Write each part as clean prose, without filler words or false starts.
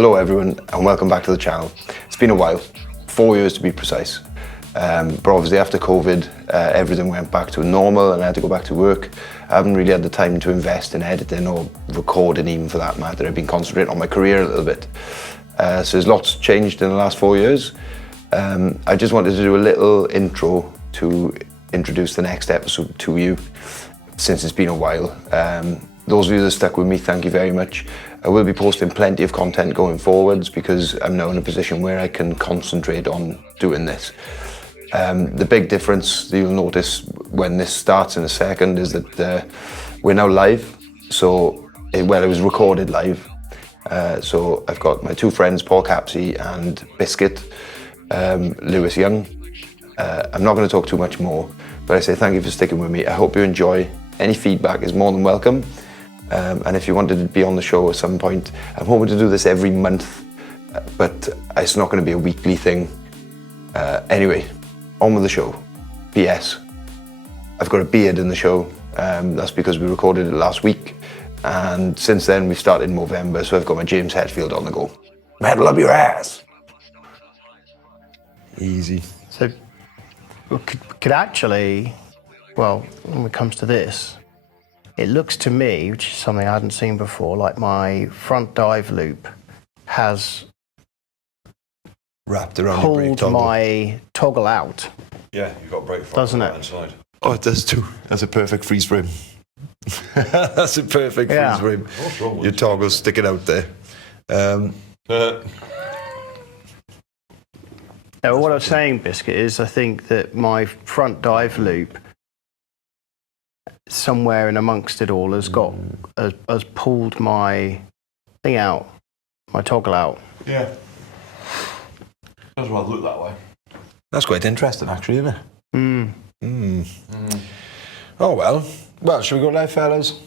Hello everyone and welcome back to the channel. It's been a while, 4 years to be precise. But obviously after COVID, everything went back to normal and I had to go back to work. I haven't really had the time to invest in editing or recording even for that matter. I've been concentrating on my career a little bit. So there's lots changed in the last 4 years. I just wanted to do a little intro to introduce the next episode to you, since it's been a while. Those of you that stuck with me, thank you very much. I will be posting plenty of content going forwards because I'm now in a position where I can concentrate on doing this. The big difference that you'll notice when this starts in a second is that we're now live. So, it was recorded live. So I've got my two friends, Paul Capsey and Biscuit, Lewis Young. I'm not going to talk too much more, but I say thank you for sticking with me. I hope you enjoy. Any feedback is more than welcome. And if you wanted to be on the show at some point, I'm hoping to do this every month, but it's not going to be a weekly thing. Anyway, on with the show. PS, I've got a beard in the show. That's because we recorded it last week. And since then, we've started in November, so I've got my James Hetfield on the go. Metal up your ass. Easy. So, we could actually, well, when it comes to this, it looks to me, which is something I hadn't seen before, like my front dive loop has Wrapped around your brake pulled toggle. my toggle out. Yeah, you've got brake front Doesn't on it? the right-hand side. Oh, it does too. That's a perfect freeze frame. That's a perfect Yeah. freeze frame. What's wrong with Your you? toggle's sticking out there. Now, what I was saying, Biscuit, is I think that my front dive loop, somewhere in amongst it all, has pulled my thing out, my toggle out. Yeah. Doesn't rather look that way. That's quite interesting, actually, isn't it? Mm. Oh, well. Well, should we go live, fellas?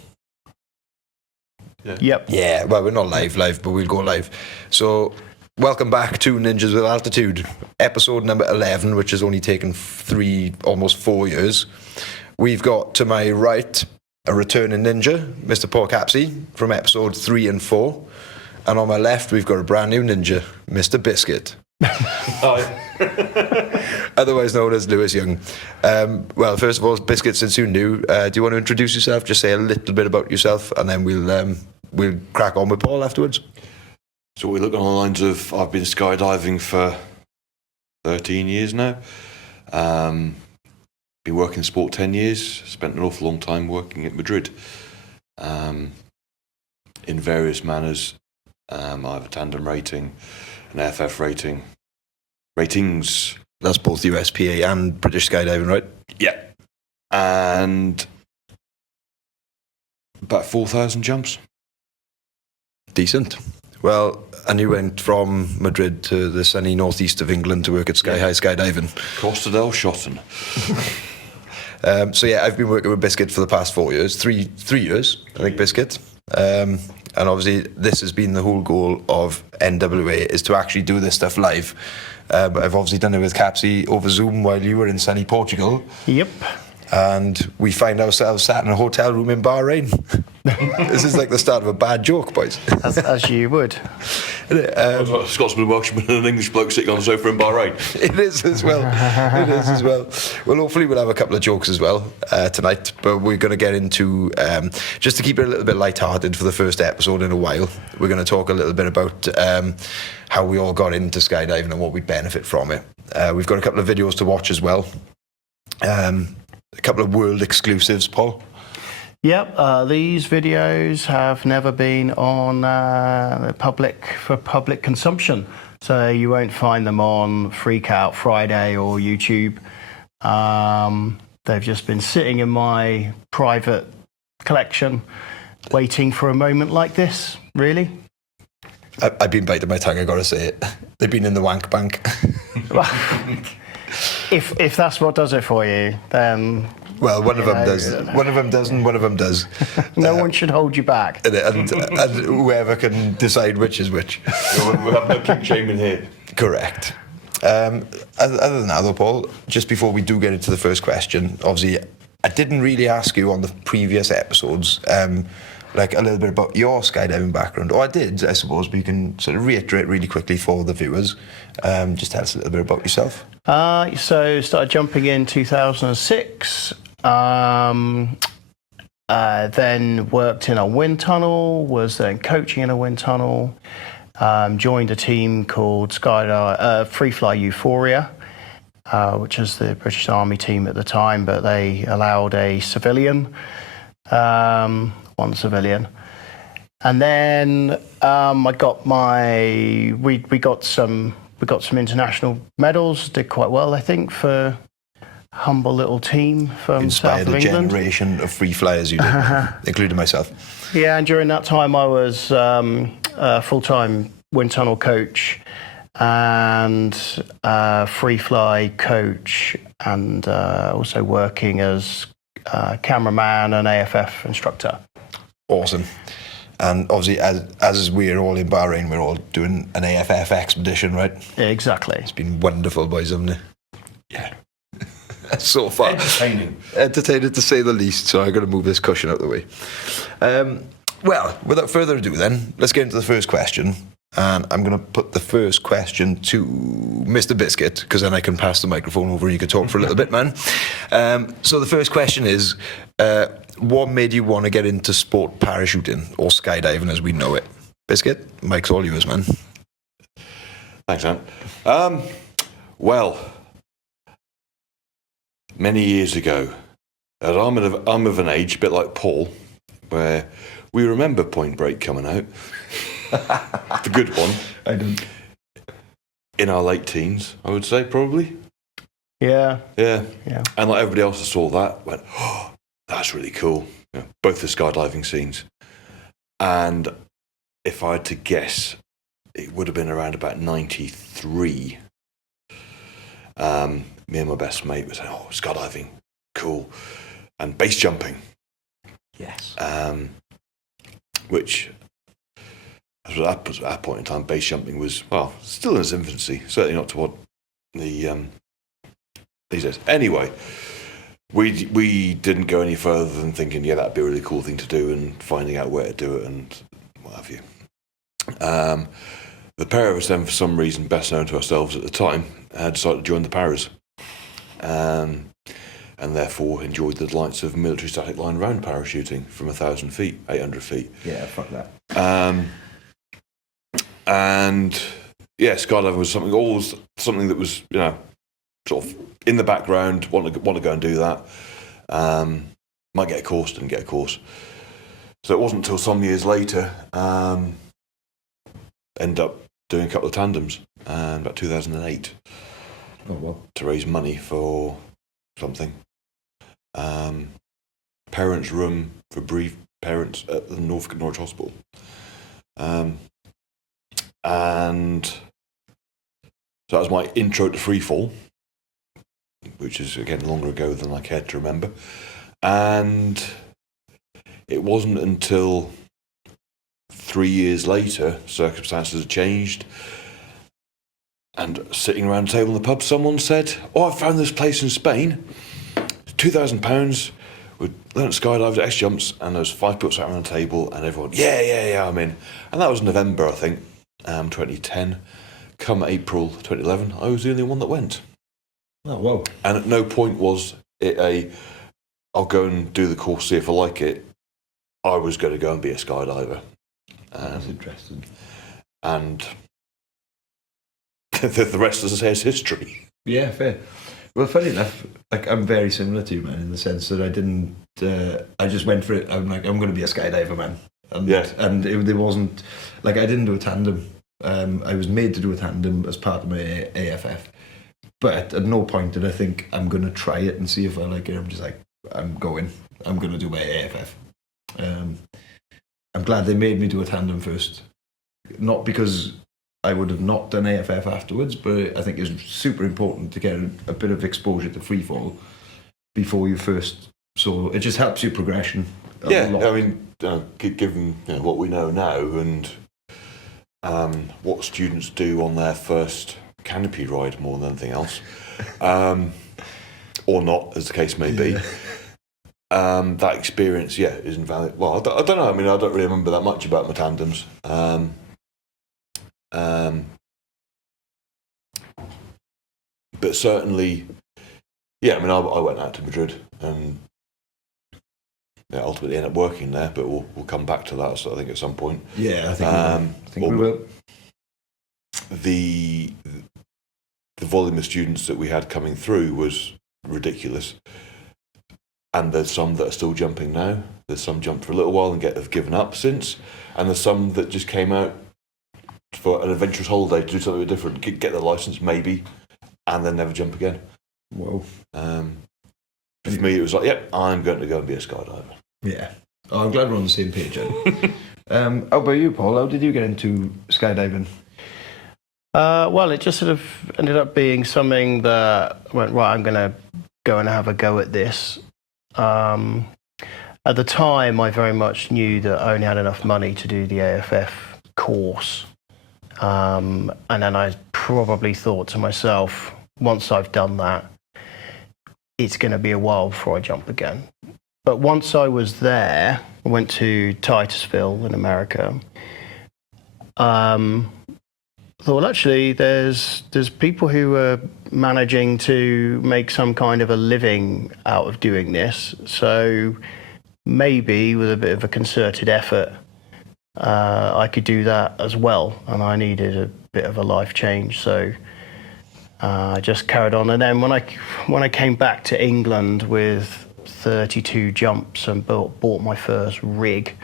Yep. Yeah, well, we're not live, but we'll go live. So, welcome back to Ninjas with Altitude, episode number 11, which has only taken almost 4 years. We've got to my right a returning ninja, Mr. Paul Capsey, from episode 3 and 4. And on my left, we've got a brand new ninja, Mr. Biscuit, otherwise known as Lewis Young. Well, first of all, Biscuit, since you're new, do you want to introduce yourself? Just say a little bit about yourself, and then we'll crack on with Paul afterwards. So we look on the lines of, I've been skydiving for 13 years now. Been working in sport 10 years. Spent an awful long time working at Madrid. In various manners. I have a tandem rating, an FF rating. Ratings. That's both USPA and British skydiving, right? Yeah. And about 4,000 jumps. Decent. Well, and you went from Madrid to the sunny northeast of England to work at Sky High Skydiving. Costa del Schotten. So yeah, I've been working with Biscuit for the past 4 years, three years, I think, Biscuit. And obviously this has been the whole goal of NWA, is to actually do this stuff live. But I've obviously done it with Capsey over Zoom while you were in sunny Portugal. Yep. And we find ourselves sat in a hotel room in Bahrain. This is like the start of a bad joke, boys. As you would. A Scotsman, Welshman and an English bloke sitting on the sofa in Bahrain. It is as well. It is as well. Well, hopefully we'll have a couple of jokes as well tonight, but we're going to get into, just to keep it a little bit lighthearted for the first episode in a while, we're going to talk a little bit about how we all got into skydiving and what we benefit from it. We've got a couple of videos to watch as well. A couple of world exclusives, Paul. Yep, these videos have never been on for public consumption, so you won't find them on Freak Out Friday or YouTube. They've just been sitting in my private collection, waiting for a moment like this, really. I've been biting my tongue, I gotta say it. They've been in the wank bank. If that's what does it for you, then... Well, one of them does. One of them doesn't, one of them does. No one should hold you back. And whoever can decide which is which. We'll have no king shaming here. Correct. Other than that, though, Paul, just before we do get into the first question, obviously, I didn't really ask you on the previous episodes like a little bit about your skydiving background? Or I did, I suppose, but you can sort of reiterate really quickly for the viewers. Just tell us a little bit about yourself. So started jumping in 2006. Then worked in a wind tunnel. Was then coaching in a wind tunnel. Joined a team called Free Fly Euphoria, which is the British Army team at the time, but they allowed a civilian, one civilian. And then we got some international medals. Did quite well, I think, for a humble little team from Inspired south of a England. generation of free flyers, you did, including myself. Yeah, and during that time I was a full-time wind tunnel coach and free fly coach, and also working as cameraman and AFF instructor. Awesome. And obviously, as we're all in Bahrain, we're all doing an AFF expedition, right? Yeah, exactly. It's been wonderful, boys, haven't it? Yeah. So far. Entertaining. Entertaining, to say the least, so I've got to move this cushion out of the way. Well, without further ado then, let's get into the first question. And I'm going to put the first question to Mr. Biscuit, because then I can pass the microphone over and you can talk for a little bit, man. So the first question is, what made you want to get into sport parachuting, or skydiving as we know it? Biscuit, mic's all yours, man. Thanks, Ant. Well, many years ago, I'm of an age, a bit like Paul, where we remember Point Break coming out. The good one. I don't. In our late teens, I would say, probably. Yeah. Yeah. Yeah. And like everybody else that saw that, went, oh, that's really cool. You know, both the skydiving scenes. And if I had to guess, it would have been around about 93. Me and my best mate were saying, oh, skydiving, cool. And base jumping. Yes. Which, at that point in time, base jumping was, well, still in its infancy. Certainly not to what the these days. Anyway, we didn't go any further than thinking, yeah, that'd be a really cool thing to do, and finding out where to do it and what have you. The pair of us then, for some reason best known to ourselves at the time, decided to join the Paras, and therefore enjoyed the delights of military static line round parachuting from 1,000 feet, 800 feet. Yeah, fuck that. And yeah, skydiving was always something that was, you know, sort of in the background. Want to go and do that. Might get a course, didn't get a course. So it wasn't until some years later, ended up doing a couple of tandems, about 2008. Oh well. To raise money for something. Parents' room for bereaved parents at the Norwich Hospital. And so that was my intro to freefall, which is, again, longer ago than I cared to remember. And it wasn't until 3 years later, circumstances had changed, and sitting around a table in the pub, someone said, oh, I found this place in Spain, £2,000, we learnt to skydive at X-Jumps, and there was 5 people sat around the table, and everyone, yeah, I'm in. And that was November, I think, 2010. Come April 2011, I was the only one that went. Oh, whoa. And at no point was it I'll go and do the course, see if I like it. I was going to go and be a skydiver. That's interesting. And the rest, as I say, is history. Yeah, fair. Well, funny enough, like, I'm very similar to you, man, in the sense that I didn't. I just went for it. I'm like, I'm going to be a skydiver, man. And, Yeah. And it wasn't like I didn't do a tandem. I was made to do a tandem as part of my AFF, but at no point did I think I'm going to try it and see if I like it. I'm just like, I'm going to do my AFF. I'm glad they made me do a tandem first, not because I would have not done AFF afterwards, but I think it's super important to get a bit of exposure to freefall before you first. So it just helps your progression. A lot. I mean, given what we know now and what students do on their first canopy ride more than anything else, or not, as the case may be. that experience, isn't valid. Well, I don't know. I mean, I don't really remember that much about my tandems. But certainly, I mean, I went out to Madrid and ultimately ended up working there. But we'll come back to that. So I think at some point. Yeah, I think we will. The volume of students that we had coming through was ridiculous. And there's some that are still jumping now. There's some jumped for a little while and have given up since. And there's some that just came out for an adventurous holiday to do something different, get their licence maybe, and then never jump again. Whoa. For me, it was like, I'm going to go and be a skydiver. Yeah. Oh, I'm glad we're on the same page, then. How about you, Paul? How did you get into skydiving? Well, it just sort of ended up being something that went, right, I'm going to go and have a go at this. At the time, I very much knew that I only had enough money to do the AFF course. And then I probably thought to myself, once I've done that, it's going to be a while before I jump again. But once I was there, I went to Titusville in America. Thought, well, actually, there's people who are managing to make some kind of a living out of doing this. So maybe with a bit of a concerted effort, I could do that as well. And I needed a bit of a life change, so I just carried on. And then when I came back to England with 32 jumps and bought my first rig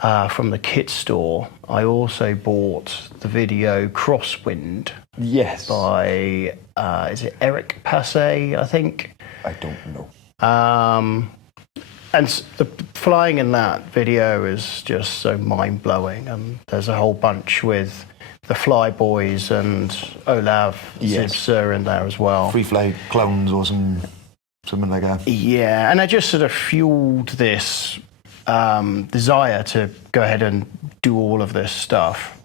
from the kit store, I also bought the video Crosswind. Yes. By, is it Eric Passay, I think? I don't know. And the flying in that video is just so mind-blowing. And there's a whole bunch with the Flyboys and Olav Zibser in there as well. Free Fly Clowns or something like that. Yeah, and I just sort of fueled this desire to go ahead and do all of this stuff.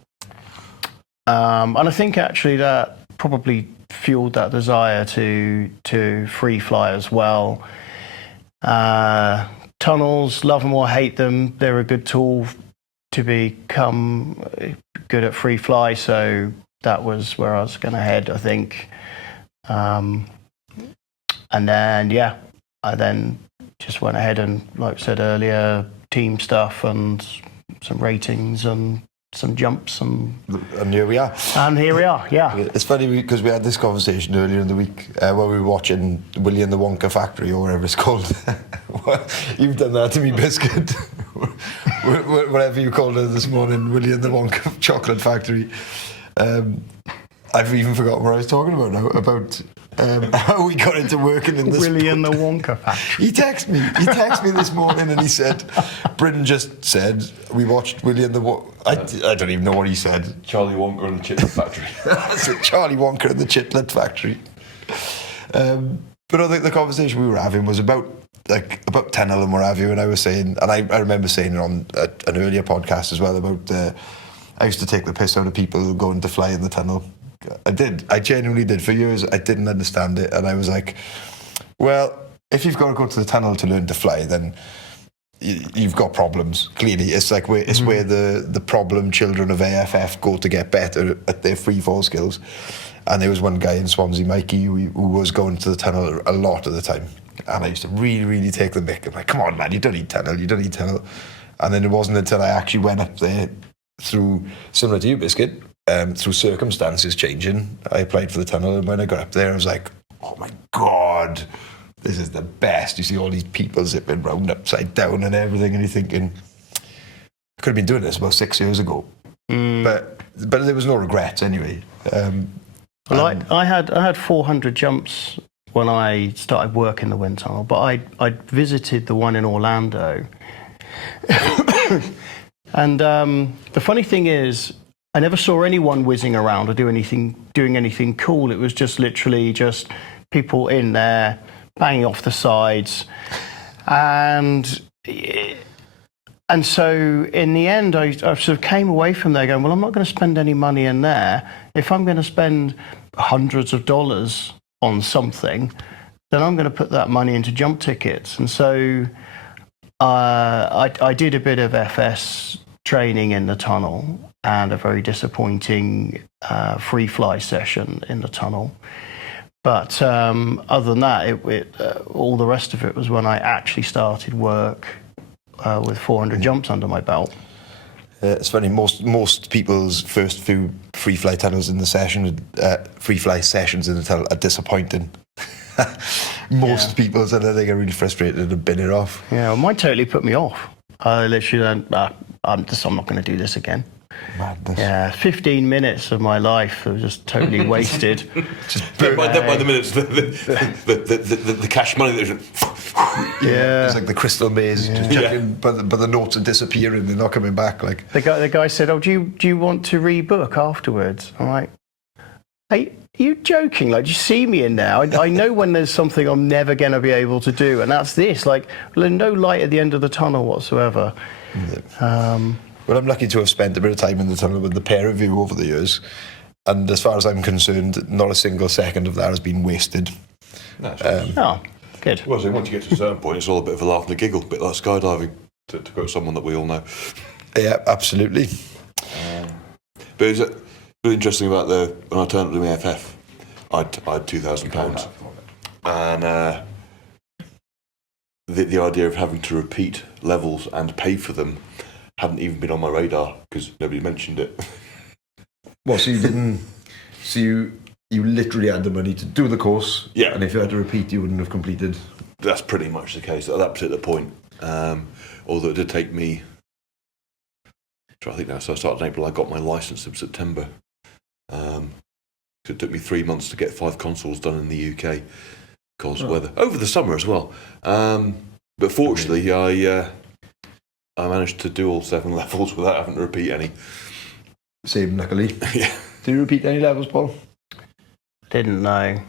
And I think actually that probably fueled that desire to free fly as well. Tunnels, love them or hate them, they're a good tool to become good at free fly, so that was where I was going to head, I think. And then, I then just went ahead and, like I said earlier, team stuff and some ratings and some jumps. And here we are. And here we are, yeah. It's funny because we had this conversation earlier in the week while we were watching Willy and the Wonka Factory or whatever it's called. You've done that to me, Biscuit. Whatever you called it this morning, Willy and the Wonka Chocolate Factory. I've even forgotten what I was talking about now, about how we got into working in this. Willy and the Wonka Factory. He texted me this morning and he said, Bryn just said, we watched Willy and the Wonka. I don't even know what he said. Charlie Wonka and the Chitlet Factory. That's it, Charlie Wonka and the Chitlet Factory. But I think the conversation we were having was about tunnel and what have you, and I was saying, and I remember saying it on an earlier podcast as well, about I used to take the piss out of people going to fly in the tunnel. I genuinely did. For years I didn't understand it, and I was like, well, if you've got to go to the tunnel to learn to fly, then you've got problems. Clearly, it's like where the problem children of AFF go to get better at their free fall skills. And there was one guy in Swansea, Mikey, who was going to the tunnel a lot of the time, and I used to really, really take the mick. I'm like, come on, man, you don't need tunnel. And then it wasn't until I actually went up there through, similar to you, Biscuit, through circumstances changing, I applied for the tunnel, and when I got up there, I was like, oh my God, this is the best. You see all these people zipping round upside down and everything, and you're thinking, I could have been doing this about 6 years ago. But there was no regrets anyway. Well, I had 400 jumps when I started working the wind tunnel, but I visited the one in Orlando. And the funny thing is, I never saw anyone whizzing around or doing anything cool. It was just literally just people in there banging off the sides. And so in the end, I sort of came away from there going, well, I'm not going to spend any money in there. If I'm going to spend hundreds of dollars on something, then I'm going to put that money into jump tickets. And so I did a bit of FS training in the tunnel and a very disappointing free fly session in the tunnel. But other than that, all the rest of it was when I actually started work with 400 jumps under my belt. It's funny. Most people's first few free fly sessions in the tunnel are disappointing. Most people's, and then they get really frustrated and bin it off. Yeah, well, mine totally put me off. I literally went, I'm not going to do this again. Madness. Yeah, 15 minutes of my life was just totally wasted. By the minutes, the cash money there's Yeah. It's like the crystal maze, just checking, but the notes are disappearing, they're not coming back. Like The guy said, "Oh, do you want to rebook afterwards?" I'm like, "Hey, are you joking? Like, do you see me in there? I know when there's something I'm never going to be able to do, and that's this. Like, no light at the end of the tunnel whatsoever." Well, I'm lucky to have spent a bit of time in the tunnel with the pair of you over the years, and as far as I'm concerned, not a single second of that has been wasted. Oh, good. Well, so once you get to a certain point, it's all a bit of a laugh and a giggle, a bit like skydiving, to quote someone that we all know. Yeah, absolutely. But it's really interesting about when I turned up to my FF, I had £2,000, and the idea of having to repeat levels and pay for them hadn't even been on my radar because nobody mentioned it. Well, so you didn't. So you literally had the money to do the course. Yeah. And if you had to repeat, you wouldn't have completed. That's pretty much the case at that particular point. Although it did take me, I think now, so I started in April, I got my licence in September. It took me 3 months to get 5 consoles done in the UK because weather, over the summer as well. But fortunately, I managed to do all 7 levels without having to repeat any. Same, luckily. Yeah. Did you repeat any levels, Paul? Didn't know.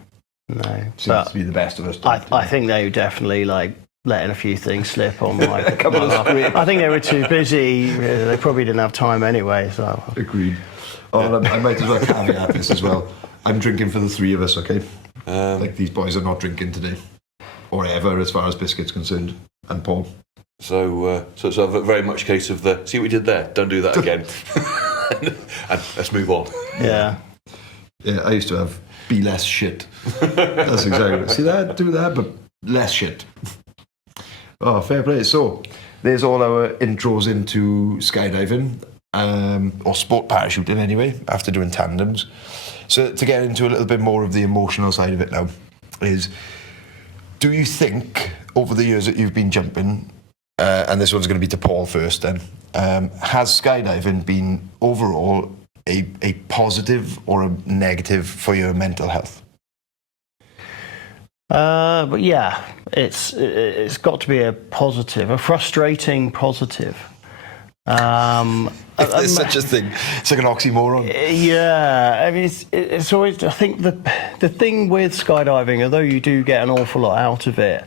No. Seems But to be the best of us. I think they were definitely like letting a few things slip on my. A couple of scrapes. I think they were too busy. They probably didn't have time anyway. So Agreed. Oh, and I might as well caveat this as well. I'm drinking for the 3 of us, okay? Like these boys are not drinking today, or ever, as far as Biscuit's concerned, and Paul. So it's a very much case of see what we did there, don't do that again. And let's move on. yeah. Yeah, I used to have be less shit. That's exactly. See that? Do that, but less shit. Oh, fair play. So there's all our intros into skydiving, or sport parachuting anyway, after doing tandems. So to get into a little bit more of the emotional side of it now, is do you think over the years that you've been jumping, and this one's going to be to Paul first then, has skydiving been overall a positive or a negative for your mental health? But yeah, it's got to be a positive, a frustrating positive. If there's such a thing, it's like an oxymoron. Yeah, I mean, it's always. I think the thing with skydiving, although you do get an awful lot out of it,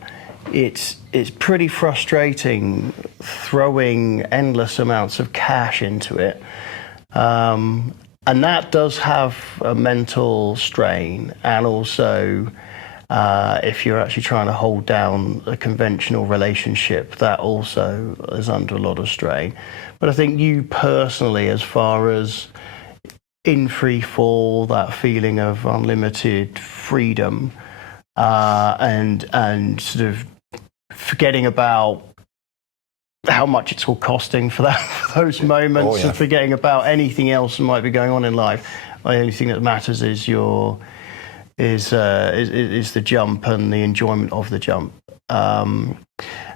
it's pretty frustrating throwing endless amounts of cash into it, and that does have a mental strain, and also. If you're actually trying to hold down a conventional relationship, that also is under a lot of strain. But I think you personally, as far as in free fall, that feeling of unlimited freedom, and sort of forgetting about how much it's all costing for those moments, and forgetting about anything else that might be going on in life. The only thing that matters is is the jump and the enjoyment of the jump. And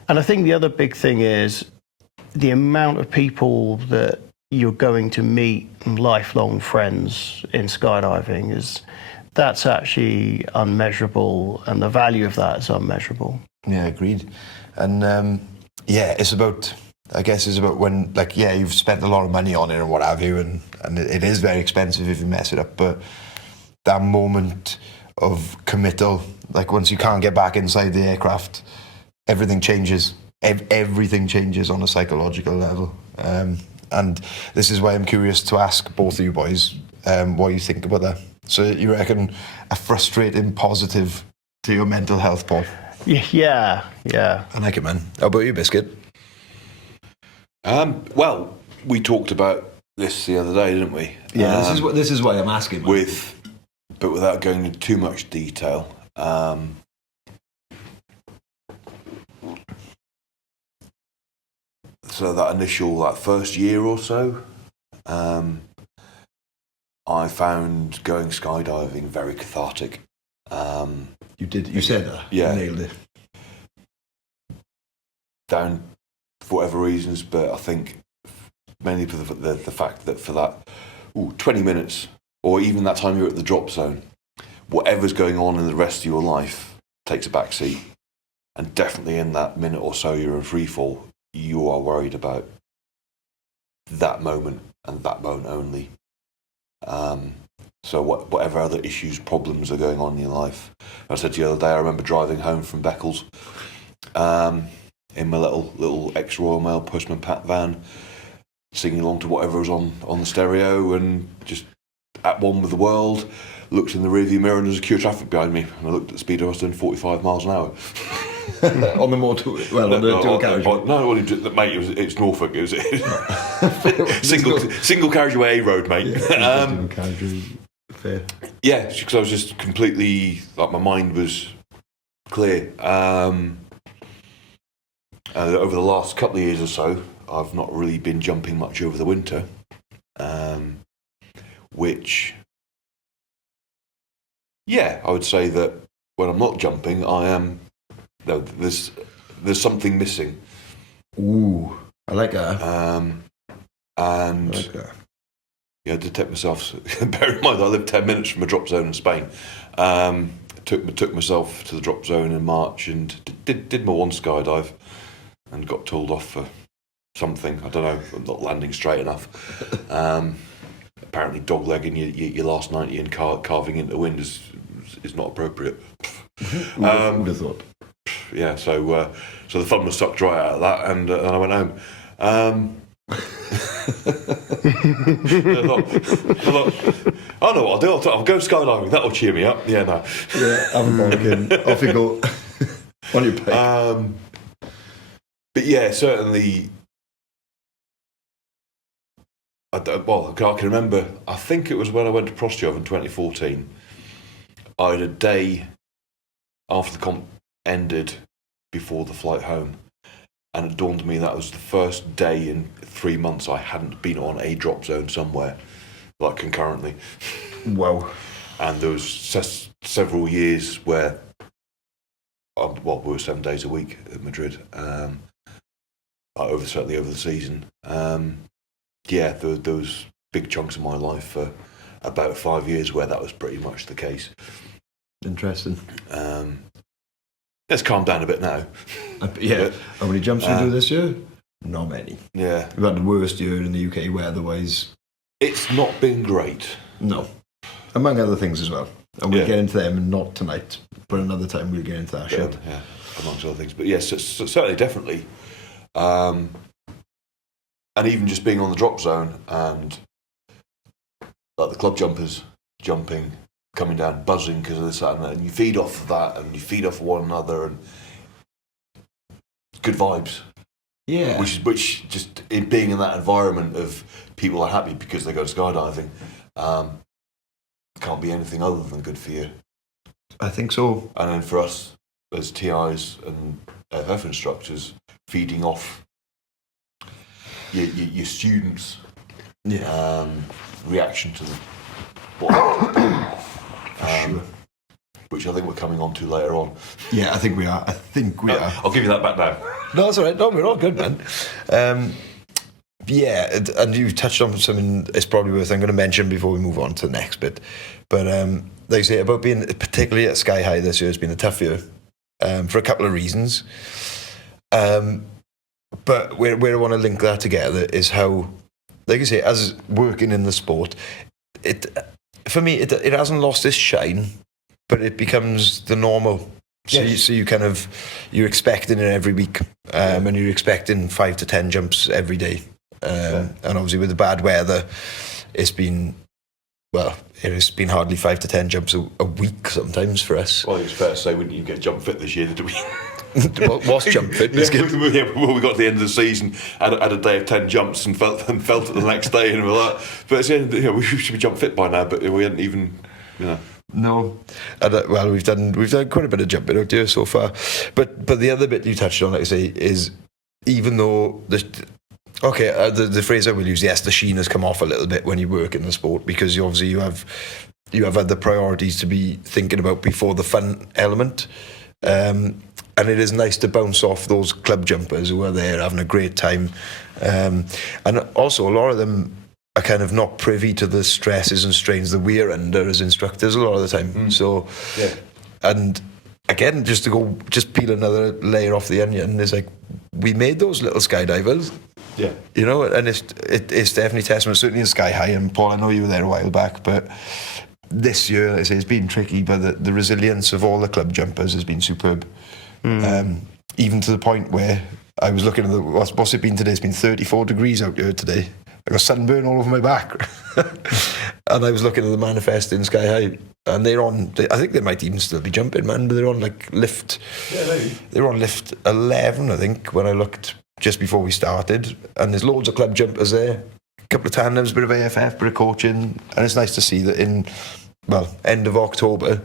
I think the other big thing is the amount of people that you're going to meet, lifelong friends in skydiving, that's actually unmeasurable, and the value of that is unmeasurable. Yeah, agreed. And it's about, I guess it's about when, like, you've spent a lot of money on it and what have you, and it is very expensive if you mess it up, but that moment of committal, like once you can't get back inside the aircraft, everything changes. Everything changes on a psychological level. And this is why I'm curious to ask both of you boys what you think about that. So you reckon a frustrating positive to your mental health, Paul. Yeah. I like it, man. How about you, Biscuit? Well, we talked about this the other day, didn't we? Yeah, this is why I'm asking. Man. But without going into too much detail. So that first year or so, I found going skydiving very cathartic. You said that. Yeah. You nailed it. Down for whatever reasons, but I think mainly for the fact that for that 20 minutes, or even that time you're at the drop zone, whatever's going on in the rest of your life takes a back seat. And definitely in that minute or so you're in free fall, you are worried about that moment and that moment only. So whatever other issues, problems are going on in your life. I said to you the other day, I remember driving home from Beccles in my little ex-Royal Mail Postman Pat van, singing along to whatever was on the stereo, and just at one with the world. Looked in the rearview mirror and there was a queue of traffic behind me. And I looked at the speed I was doing, 45 miles an hour. On the dual carriageway. No, mate, it's Norfolk. It was single carriageway road, mate. Dual carriageway. Fair. Yeah, because I was just completely, like, my mind was clear. Over the last couple of years or so, I've not really been jumping much over the winter, which, yeah, I would say that when I'm not jumping, I am. No, there's something missing. Ooh, I like that. And I like that. yeah, I did take myself. Bear in mind, I lived 10 minutes from a drop zone in Spain. Took myself to the drop zone in March and did my one skydive, and got told off for something. I don't know, not landing straight enough. Apparently, doglegging your last 90 and carving into the wind is not appropriate. Who would have thought? Yeah, so the fun was sucked right out of that, and I went home. I thought, I know what I'll do. I'll go skydiving. That'll cheer me up. Yeah, no. Yeah, have a bargain. Off you go. On your bike. But yeah, certainly. I can remember. I think it was when I went to Prostějov in 2014. I had a day after the comp ended before the flight home, and it dawned on me that was the first day in 3 months I hadn't been on a drop zone somewhere, like concurrently. Wow. And there was several years where, we were 7 days a week at Madrid, certainly over the season. Yeah, there was big chunks of my life for about 5 years where that was pretty much the case. Interesting. It's calmed down a bit now. Yeah. How many jumps we do this year? Not many. Yeah. We've had the worst year in the UK weather-wise. It's not been great. No. Among other things as well. And we'll Yeah. get into them, not tonight, but another time we'll get into that shit. Yeah, amongst other things. But yes, certainly, definitely. And even just being on the drop zone and like the club jumpers jumping, coming down, buzzing because of this, that, and you feed off of that, and you feed off of one another, and good vibes. Yeah. Which just in being in that environment of people are happy because they go to skydiving, can't be anything other than good for you. I think so. And then for us as TIs and FF instructors, feeding off your students' reaction to what Sure. which I think we're coming on to later on. Yeah, I think we are. I'll give you that back now. No, that's all right. No, we're all good, man. Yeah, and you touched on something it's probably worth I'm going to mention before we move on to the next bit. But like I say, about being, particularly at Sky High this year, has been a tough year for a couple of reasons. But where I want to link that together is how, like I say, as working in the sport, for me, it hasn't lost its shine, but it becomes the normal. Yes. So you're expecting it every week, and you're expecting 5 to 10 jumps every day. And obviously with the bad weather, it's been well, it's been hardly 5 to 10 jumps a week sometimes for us. Well, it's fair to say we didn't even get jump fit this year, did we? What's jump fit? Yeah, we got to the end of the season, had a day of 10 jumps and felt it the next day and all that. But it's the end, we should be jump fit by now, but we hadn't even, No, and, well, we've done quite a bit of jumping out there so far. But the other bit you touched on, like I say, is even though the phrase I will use, yes, the sheen has come off a little bit when you work in the sport, because you have other priorities to be thinking about before the fun element. And it is nice to bounce off those club jumpers who are there having a great time. And also, a lot of them are kind of not privy to the stresses and strains that we're under as instructors a lot of the time. So, yeah. And again, just peel another layer off the onion, it's like, we made those little skydivers. Yeah. And it's definitely testament, certainly in Sky High. And Paul, I know you were there a while back, but this year, like I say, it's been tricky, but the resilience of all the club jumpers has been superb. Even to the point where I was looking at what's it been today? It's been 34 degrees out here today. I got sunburn all over my back. And I was looking at the manifest in Sky High, and I think they might even still be jumping, man, but they're on like lift. Yeah, maybe. They were on lift 11, I think, when I looked just before we started. And there's loads of club jumpers there, a couple of tandems, bit of AFF, bit of coaching. And it's nice to see that end of October,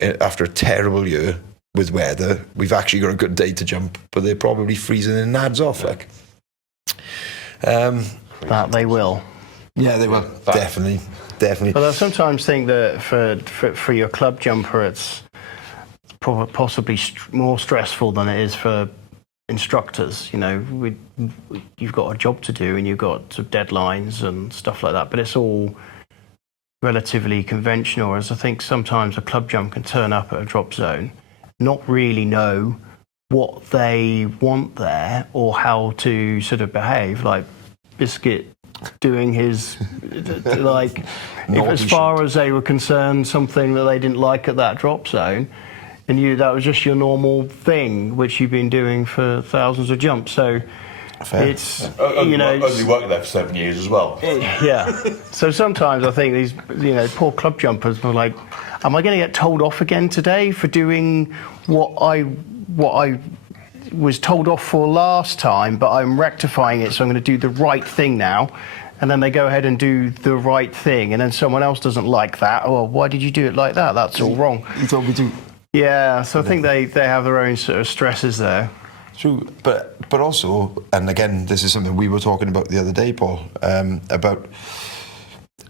after a terrible year with weather, we've actually got a good day to jump, but they're probably freezing their nads off. Like, that they will. Yeah, they will. Definitely. But I sometimes think that for your club jumper, it's possibly more stressful than it is for instructors. You've got a job to do and you've got sort of deadlines and stuff like that, but it's all relatively conventional. Whereas I think sometimes a club jump can turn up at a drop zone, not really know what they want there or how to sort of behave, like Biscuit doing his like if as far as they were concerned, something that they didn't like at that drop zone, and that was just your normal thing which you've been doing for thousands of jumps. So fair. It's only worked there for 7 years as well. Yeah. So sometimes I think these poor club jumpers were like, am I going to get told off again today for doing what I was told off for last time, but I'm rectifying it, so I'm going to do the right thing now. And then they go ahead and do the right thing, and then someone else doesn't like that. Oh, why did you do it like that? That's all wrong. You told me to. Yeah, so I think they have their own sort of stresses there. True, but also, and again, this is something we were talking about the other day, Paul, and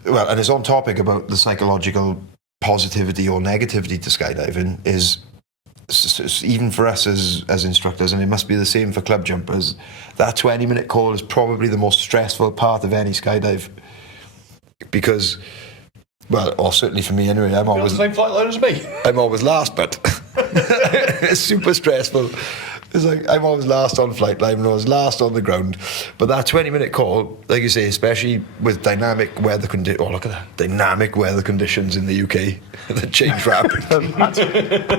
it's on topic about the psychological positivity or negativity to skydiving is, even for us as instructors, and it must be the same for club jumpers, that 20-minute call is probably the most stressful part of any skydive, because, well, or certainly for me anyway, I'm always on the same flight line as me. I'm always last, but it's super stressful. It's like I'm always last on flight line, I'm always last on the ground. But that 20-minute call, like you say, especially with dynamic weather conditions. Oh, look at that. Dynamic weather conditions in the UK that change rapidly.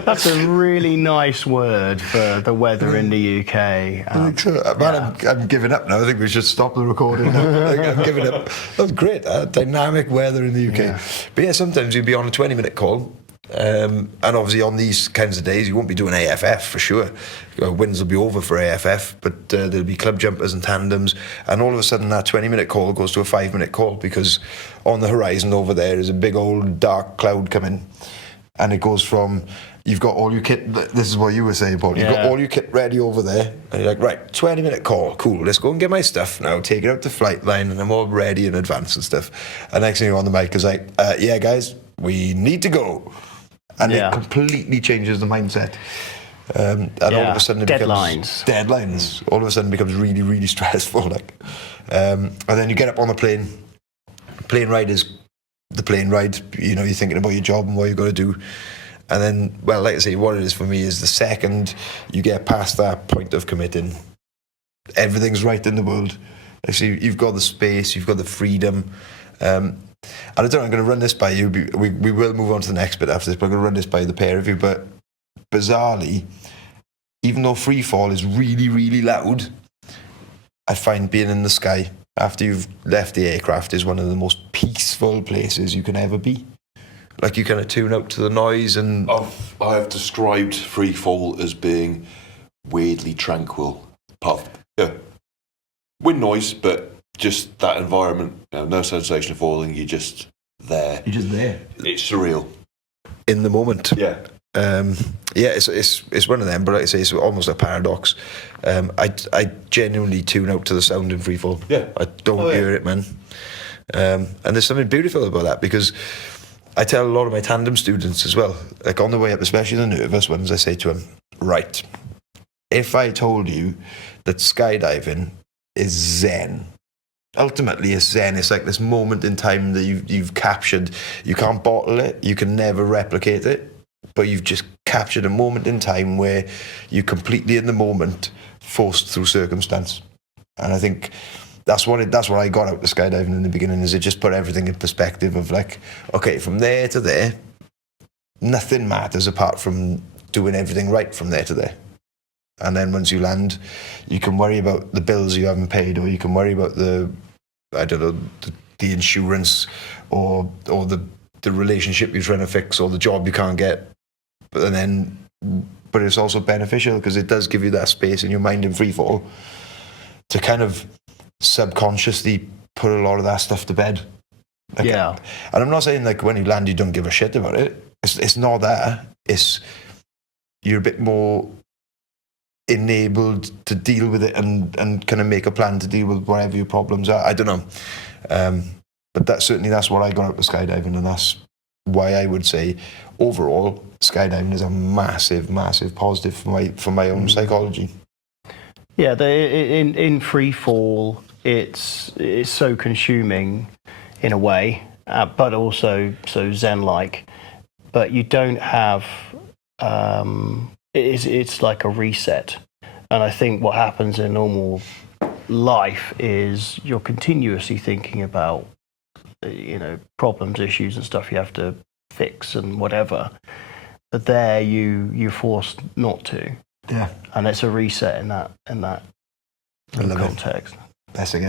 That's a really nice word for the weather in the UK. I think so. I'm giving up now. I think we should stop the recording now. I'm giving up. That was great. Dynamic weather in the UK. Yeah. But yeah, sometimes you'd be on a 20-minute call. And obviously on these kinds of days you won't be doing AFF for sure. Winds will be over for AFF, but there'll be club jumpers and tandems, and all of a sudden that 20-minute call goes to a 5-minute call, because on the horizon over there is a big old dark cloud coming, and it goes from, you've got all your kit, this is what you were saying, Paul, you've got all your kit ready over there, and you're like, right, 20-minute call, cool, let's go and get my stuff now, take it out to flight line, and I'm all ready in advance and stuff. And next thing you're on the mic is like, yeah guys, we need to go. And it completely changes the mindset. And all of a sudden it becomes deadlines. All of a sudden it becomes really, really stressful. And then you get up on the plane. Plane ride is the plane ride. You're thinking about your job and what you've got to do. And then, well, like I say, what it is for me is the second you get past that point of committing, everything's right in the world. Actually, you've got the space, you've got the freedom. And I don't know, I'm going to run this by you. We will move on to the next bit after this, but I'm going to run this by the pair of you. But bizarrely, even though free fall is really, really loud, I find being in the sky after you've left the aircraft is one of the most peaceful places you can ever be. Like, you kind of tune out to the noise and... I have described free fall as being weirdly tranquil. Wind noise, but just that environment, no sensation of falling, you're just there. You're just there. It's surreal. In the moment. Yeah. It's one of them, but like I say, it's almost a paradox. I genuinely tune out to the sound in free fall. Yeah. I don't hear it, man. And there's something beautiful about that, because I tell a lot of my tandem students as well, like on the way up, especially the nervous ones, I say to them, right, if I told you that skydiving is zen, ultimately it's zen, it's like this moment in time that you've captured. You can't bottle it, you can never replicate it, but you've just captured a moment in time where you're completely in the moment, forced through circumstance. And I think that's what I got out of skydiving in the beginning, is it just put everything in perspective of like, okay, from there to there, nothing matters apart from doing everything right from there to there. And then once you land, you can worry about the bills you haven't paid, or you can worry about the insurance, or the relationship you're trying to fix, or the job you can't get. But it's also beneficial because it does give you that space in your mind in free fall to kind of subconsciously put a lot of that stuff to bed. Like, Yeah. And I'm not saying like when you land you don't give a shit about it. It's not that. It's you're a bit more enabled to deal with it and kind of make a plan to deal with whatever your problems are. I don't know. But that's what I got out of skydiving, and that's why I would say overall skydiving is a massive, massive positive for my own psychology. Yeah, in free fall, it's so consuming in a way, but also so zen-like. But you don't have it's like a reset. And I think what happens in normal life is you're continuously thinking about problems, issues, and stuff you have to fix and whatever. But there you're forced not to. Yeah. And it's a reset in that context. Best thing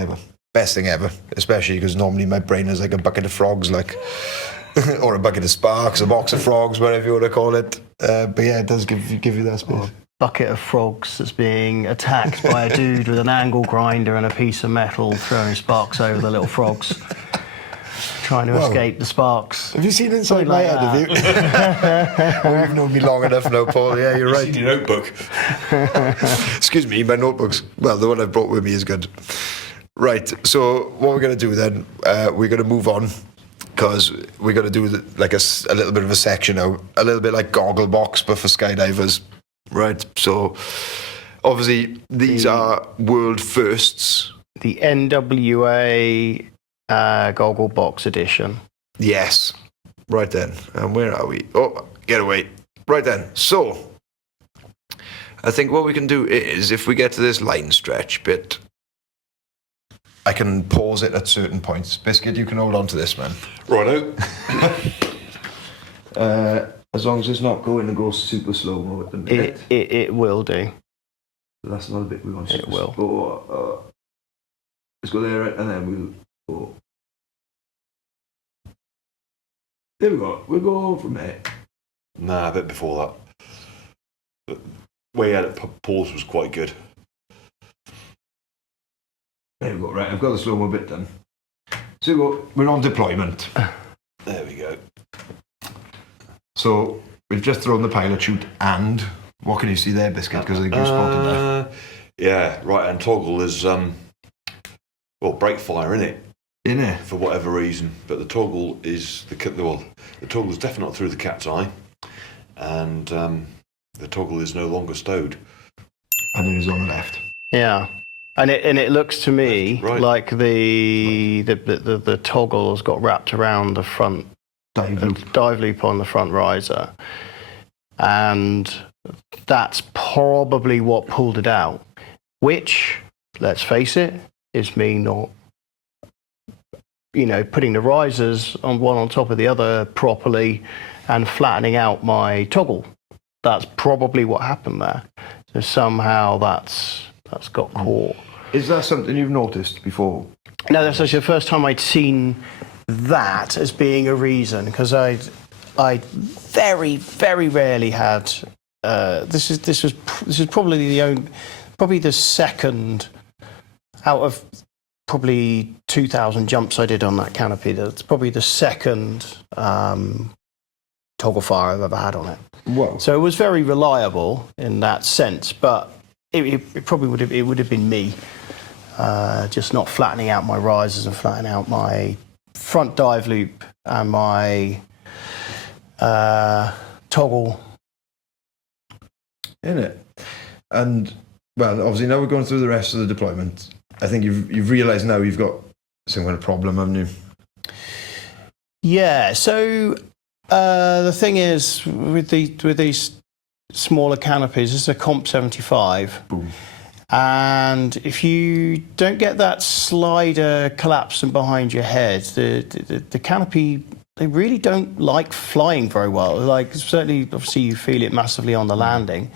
ever. Especially because normally my brain is like a bucket of frogs, like, or a bucket of sparks, a box of frogs, whatever you want to call it. But yeah, it does give you that space. Bucket of frogs that's being attacked by a dude with an angle grinder and a piece of metal, throwing sparks over the little frogs, trying to escape the sparks. Have you seen inside my head, have you? Well, you've known me long enough now, Paul. Yeah, you're right. Seen your notebook. Excuse me, my notebooks. Well, the one I've brought with me is good. Right, so what we're going to do then, we're going to move on, because we're going to do like a little bit of a section now, a little bit like Gogglebox, but for skydivers. Right, so obviously these are world firsts. The NWA Gogglebox edition. Yes. Right then. And where are we? Oh, get away. Right then. So, I think what we can do is, if we get to this line stretch bit, I can pause it at certain points. Biscuit, you can hold on to this, man. Righto. As long as it's not going to go super slow-mo at the minute. It will do. That's another bit we want to It will. Let's go there, and then we'll go. There we go. We'll go from there. Nah, a bit before that. The way you had it paused was quite good. There we go. Right, I've got the slow-mo bit done. So we're on deployment. There we go. So we've just thrown the pilot chute, and what can you see there, Biscuit? Because I think you spotted that. Yeah, right hand toggle is brake fire in it. In it? For whatever reason, but the toggle is the toggle is definitely not through the cat's eye, and the toggle is no longer stowed. And it is on the left. Yeah. And it looks to me Right. like the toggle has got wrapped around the front dive loop on the front riser, and that's probably what pulled it out, which, let's face it, is me not putting the risers on one on top of the other properly and flattening out my toggle. That's probably what happened there. So somehow that's got caught. Is that something you've noticed before? No, that's actually the first time I'd seen that as being a reason, because I very, very rarely had. This is probably the second out of probably 2,000 jumps I did on that canopy. That's probably the second toggle fire I've ever had on it. Whoa. So it was very reliable in that sense, but it probably would have been me just not flattening out my risers and flattening out my front dive loop and my toggle. In it. And well, obviously now we're going through the rest of the deployment. I think you've realised now you've got some kind of problem, haven't you? Yeah. So the thing is with these smaller canopies, this is a Comp 75. Boom. And if you don't get that slider collapsing behind your head, the canopy, they really don't like flying very well. Like, certainly, obviously, you feel it massively on the landing.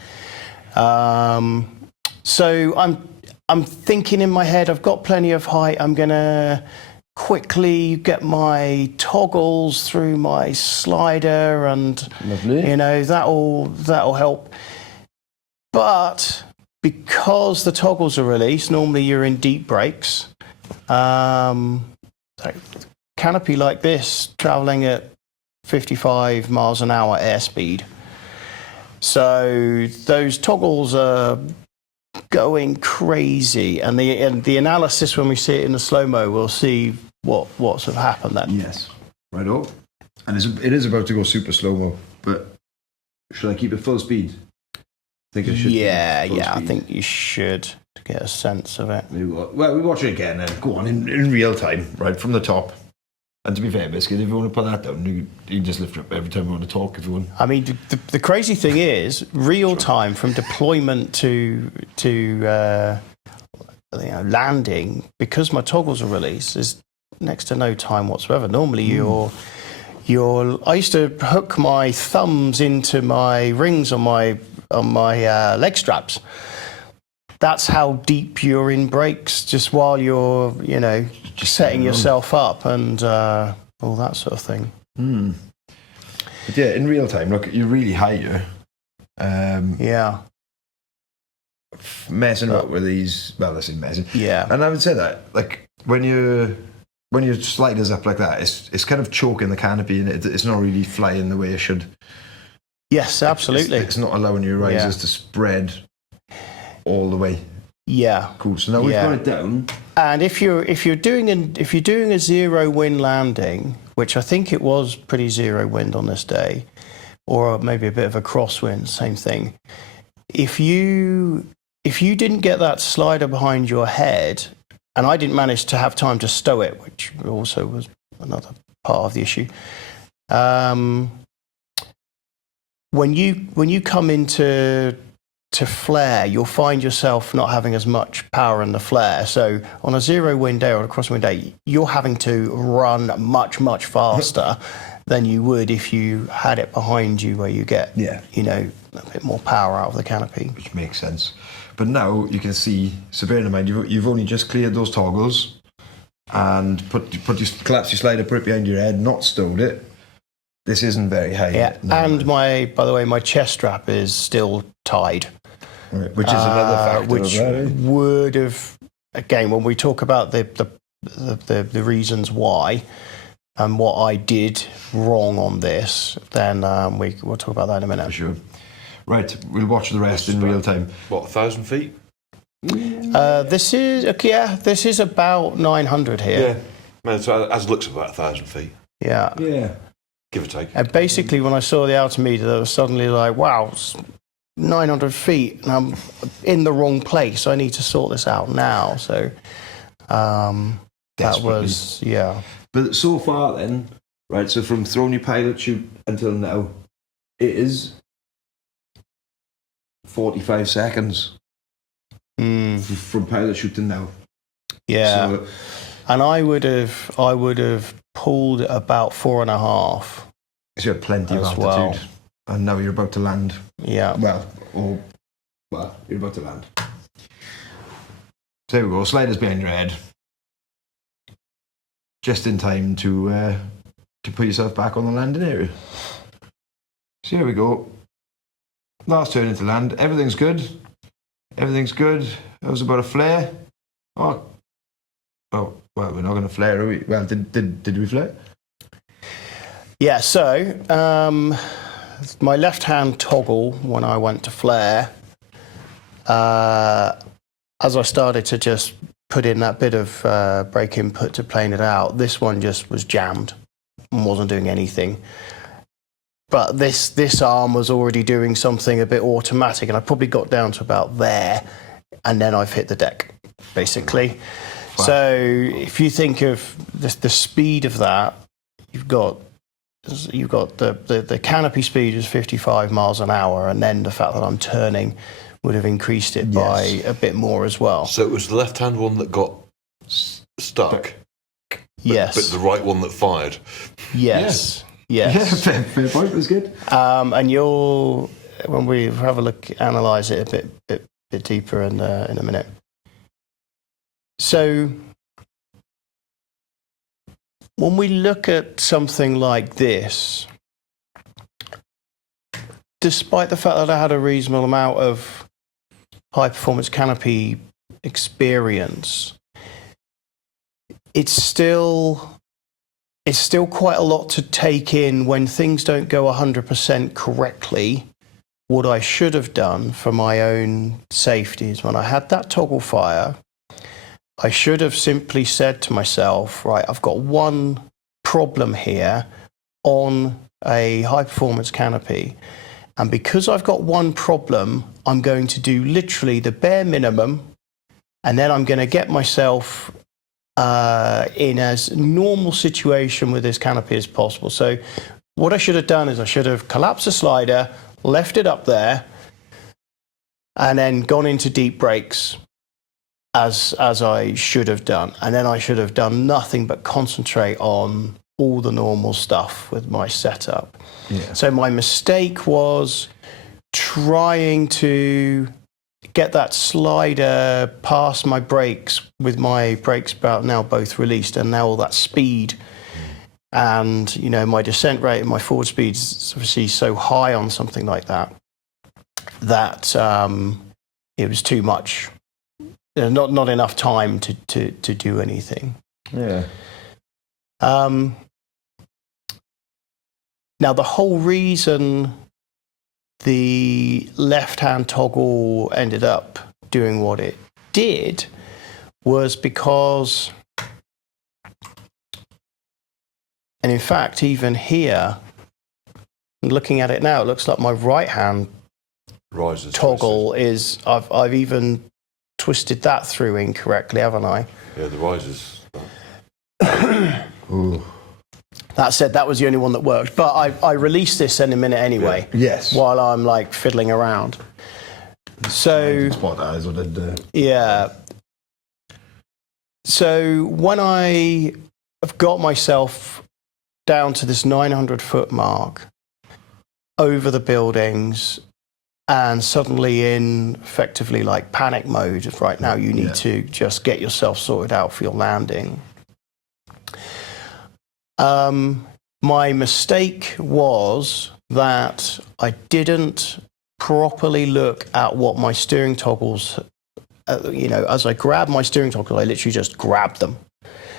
So I'm thinking in my head, I've got plenty of height. I'm gonna quickly get my toggles through my slider, and Lovely. you know that'll help. But because the toggles are released, normally you're in deep brakes. Canopy like this, traveling at 55 miles an hour airspeed. So those toggles are going crazy, and the analysis when we see it in the slow-mo, we'll see what's have happened then. Yes. Right on. And it is about to go super slow-mo, but should I keep it full speed? I think I should. Yeah, full I speed. think you should, to get a sense of it. Well, we watch it again and go on in real time, right from the top. And to be fair, Biscuit, if you want to put that down, you can just lift it up every time you want to talk if you want. I mean, the crazy thing is, real time from deployment to landing, because my toggles are released, is next to no time whatsoever. Normally, I used to hook my thumbs into my rings on my leg straps. That's how deep you're in brakes, just while you're, just setting yourself up and all that sort of thing. But yeah, in real time, look, you're really high here. Yeah. Messing about with these, well, I say messing. Yeah. And I would say that, like, when your sliders up like that, it's kind of choking the canopy, and it's not really flying the way it should. Yes, absolutely. It's not allowing your risers to spread all the way. Yeah. Cool. So now we've got it down. And if you're doing a zero wind landing, which I think it was pretty zero wind on this day, or maybe a bit of a crosswind, same thing. If you didn't get that slider behind your head, and I didn't manage to have time to stow it, which also was another part of the issue. When you come into flare, you'll find yourself not having as much power in the flare. So on a zero wind day or a crosswind day, you're having to run much, much faster than you would if you had it behind you, where you get, a bit more power out of the canopy. Which makes sense. But now you can see, so bear in mind, you've only just cleared those toggles and collapsed your slider, put it behind your head, not stowed it. This isn't very high. Yeah, and by the way, my chest strap is still tied. Right, which is another factor. Which would have, again, when we talk about the reasons why and what I did wrong on this, then we'll talk about that in a minute. For sure. Right, we'll watch the rest in real time. What, 1,000 feet? This is about 900 here. Yeah, so as it looks about 1,000 feet. Yeah. Yeah. Give or take. And basically, when I saw the altimeter, I was suddenly like, wow, it's 900 feet, and I'm in the wrong place. I need to sort this out now. So that was, But so far then, right, so from throwing your pilot chute until now, it is 45 seconds from pilot chute to now. Yeah. So, and I would have pulled about 4.5. so you had plenty of As altitude. well. And now you're about to land. Yeah. Well, you're about to land. So there we go. Sliders behind your head. Just in time to put yourself back on the landing area. So here we go. Last turn into land. Everything's good. Everything's good. That was about a flare. Oh, well, we're not going to flare, are we? Well, did we flare? Yeah, so my left-hand toggle, when I went to flare, as I started to just put in that bit of brake input to plane it out, this one just was jammed and wasn't doing anything. But this arm was already doing something a bit automatic, and I probably got down to about there, and then I've hit the deck, basically. Wow. So if you think of the speed of that, you've got the canopy speed is 55 miles an hour, and then the fact that I'm turning would have increased it by a bit more as well. So it was the left-hand one that got stuck? Yes. But the right one that fired? Yes. Yeah. Yes. Yeah, fair point, was good. And when we have a look, analyse it a bit deeper in a minute. So when we look at something like this, despite the fact that I had a reasonable amount of high-performance canopy experience, it's still quite a lot to take in when things don't go 100% correctly. What I should have done for my own safety is when I had that toggle fire, I should have simply said to myself, right, I've got one problem here on a high-performance canopy, and because I've got one problem, I'm going to do literally the bare minimum, and then I'm going to get myself in as normal situation with this canopy as possible. So what I should have done is I should have collapsed the slider, left it up there, and then gone into deep brakes as I should have done. And then I should have done nothing but concentrate on all the normal stuff with my setup. Yeah. So my mistake was trying to get that slider past my brakes with my brakes about now both released, and now all that speed and my descent rate and my forward speed is obviously so high on something like that it was too much. Not enough time to do anything. Yeah. Now the whole reason the left-hand toggle ended up doing what it did was because, and in fact, even here, looking at it now, it looks like my right-hand toggle is, I've even twisted that through incorrectly, haven't I? Yeah, the risers. Ooh. That said, that was the only one that worked. But I released this in a minute anyway. Yeah. Yes. While I'm like fiddling around. So. Spot that is what I did. Yeah. So when I have got myself down to this 900-foot mark over the buildings, and suddenly in effectively like panic mode, right now you need to just get yourself sorted out for your landing. My mistake was that I didn't properly look at what my steering toggles, as I grabbed my steering toggle, I literally just grabbed them.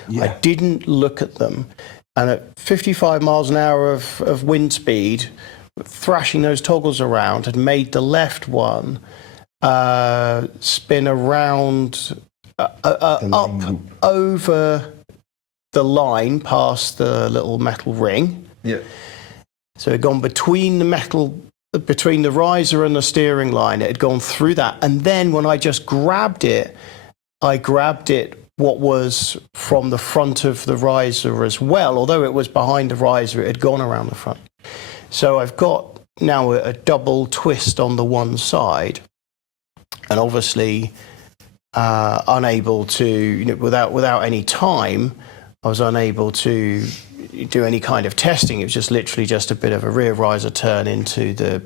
Yeah. I didn't look at them. And at 55 miles an hour of wind speed, thrashing those toggles around had made the left one spin around up over the line past the little metal ring. Yeah. So it had gone between the riser and the steering line. It had gone through that. And then when I just grabbed it, I grabbed it what was from the front of the riser as well. Although it was behind the riser, it had gone around the front. So I've got now a double twist on the one side, and obviously unable to, without any time, I was unable to do any kind of testing. It was just literally just a bit of a rear riser turn into the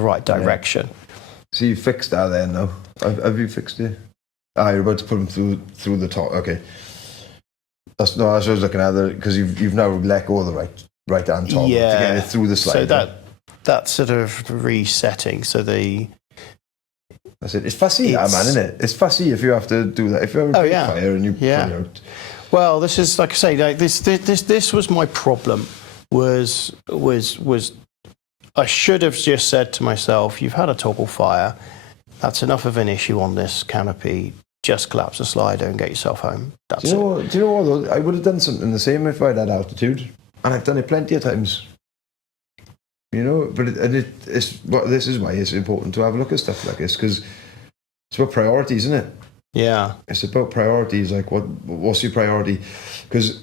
right direction. So you fixed that then, though? Have you fixed it? you're about to put them through the top. Okay. That's what I was looking at, because you've now let go of the right hand toggle to get it through the slider. So that's sort of resetting. So that's it. It's fussy, man, isn't it? It's fussy if you have to do that. If you have a big fire and you put it out. Well, this is, like I say, like this was my problem. Was I should have just said to myself, you've had a toggle fire. That's enough of an issue on this canopy. Just collapse the slider and get yourself home. That's it. Do you know what, though? I would have done something the same if I'd had altitude. And I've done it plenty of times. You know, but this is why it's important to have a look at stuff like this, because it's about priorities, isn't it? Yeah. It's about priorities, like what's your priority? Because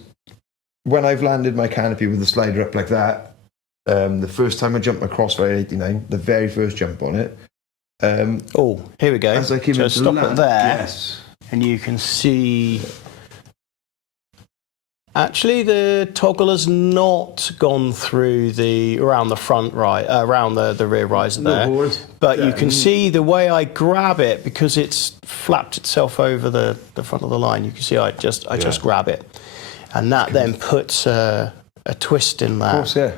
when I've landed my canopy with the slider up like that, the first time I jumped my Crossfire 89, the very first jump on it, here we go. As I came so into stop land, it there, yes. And you can see. Actually, the toggle has not gone through around the front around the rear riser there. But you can see the way I grab it, because it's flapped itself over the front of the line. You can see I just grab it, and that then puts a twist in that. Of course, yeah.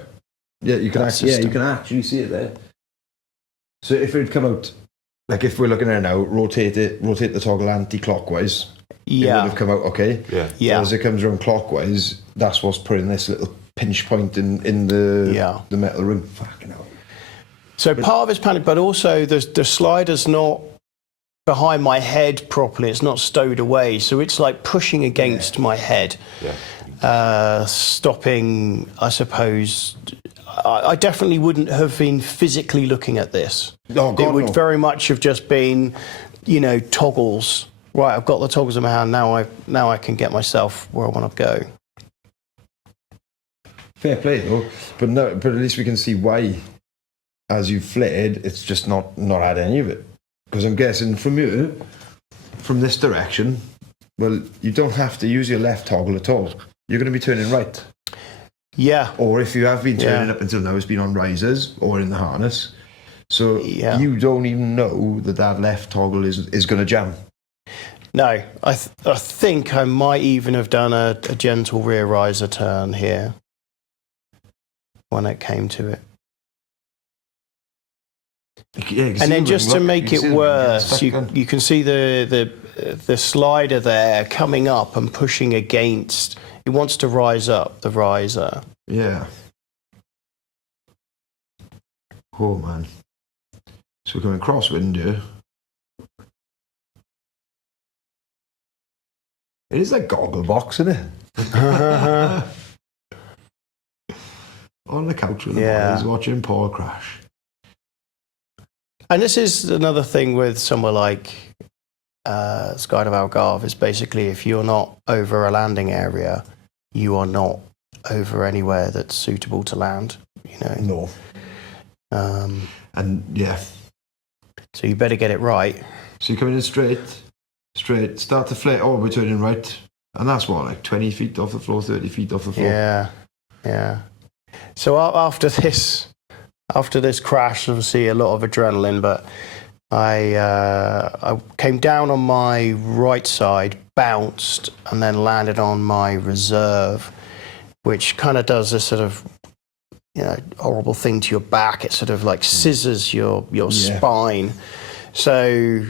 Yeah, you can actually see it there. So if it had come out, like if we're looking at it now, rotate the toggle anti-clockwise. It would have come out okay. Yeah. As it comes around clockwise, that's what's putting this little pinch point in the metal ring. Fucking hell. So part of it's panic, but also the slider's not behind my head properly. It's not stowed away, so it's like pushing against my head. Stopping, I suppose. I definitely wouldn't have been physically looking at this. Oh, God, it would very much have just been, toggles. Right, I've got the toggles in my hand. Now I can get myself where I want to go. Fair play though, but at least we can see why, as you've flitted, it's just not had any of it. Because I'm guessing from this direction, well, you don't have to use your left toggle at all. You're going to be turning right. Yeah. Or if you have been turning up until now, it's been on risers or in the harness. So you don't even know that left toggle is going to jam. No, I think I might even have done a gentle rear riser turn here when it came to it. Yeah, and then just to make it worse, you can see the slider there coming up and pushing against. It wants to rise up the riser. Yeah. Oh man. So we're coming crosswind here. It is like Gogglebox, isn't it? On the couch with the boys watching Paul crash. And this is another thing with somewhere like Sky of Algarve, is basically if you're not over a landing area, you are not over anywhere that's suitable to land, No. And yeah. So you better get it right. So you're coming in straight, start to flit, we're turning right. And that's what, like 20 feet off the floor, 30 feet off the floor? Yeah. So after this crash, obviously a lot of adrenaline, but I came down on my right side, bounced, and then landed on my reserve, which kind of does this sort of horrible thing to your back. It sort of like scissors your spine. So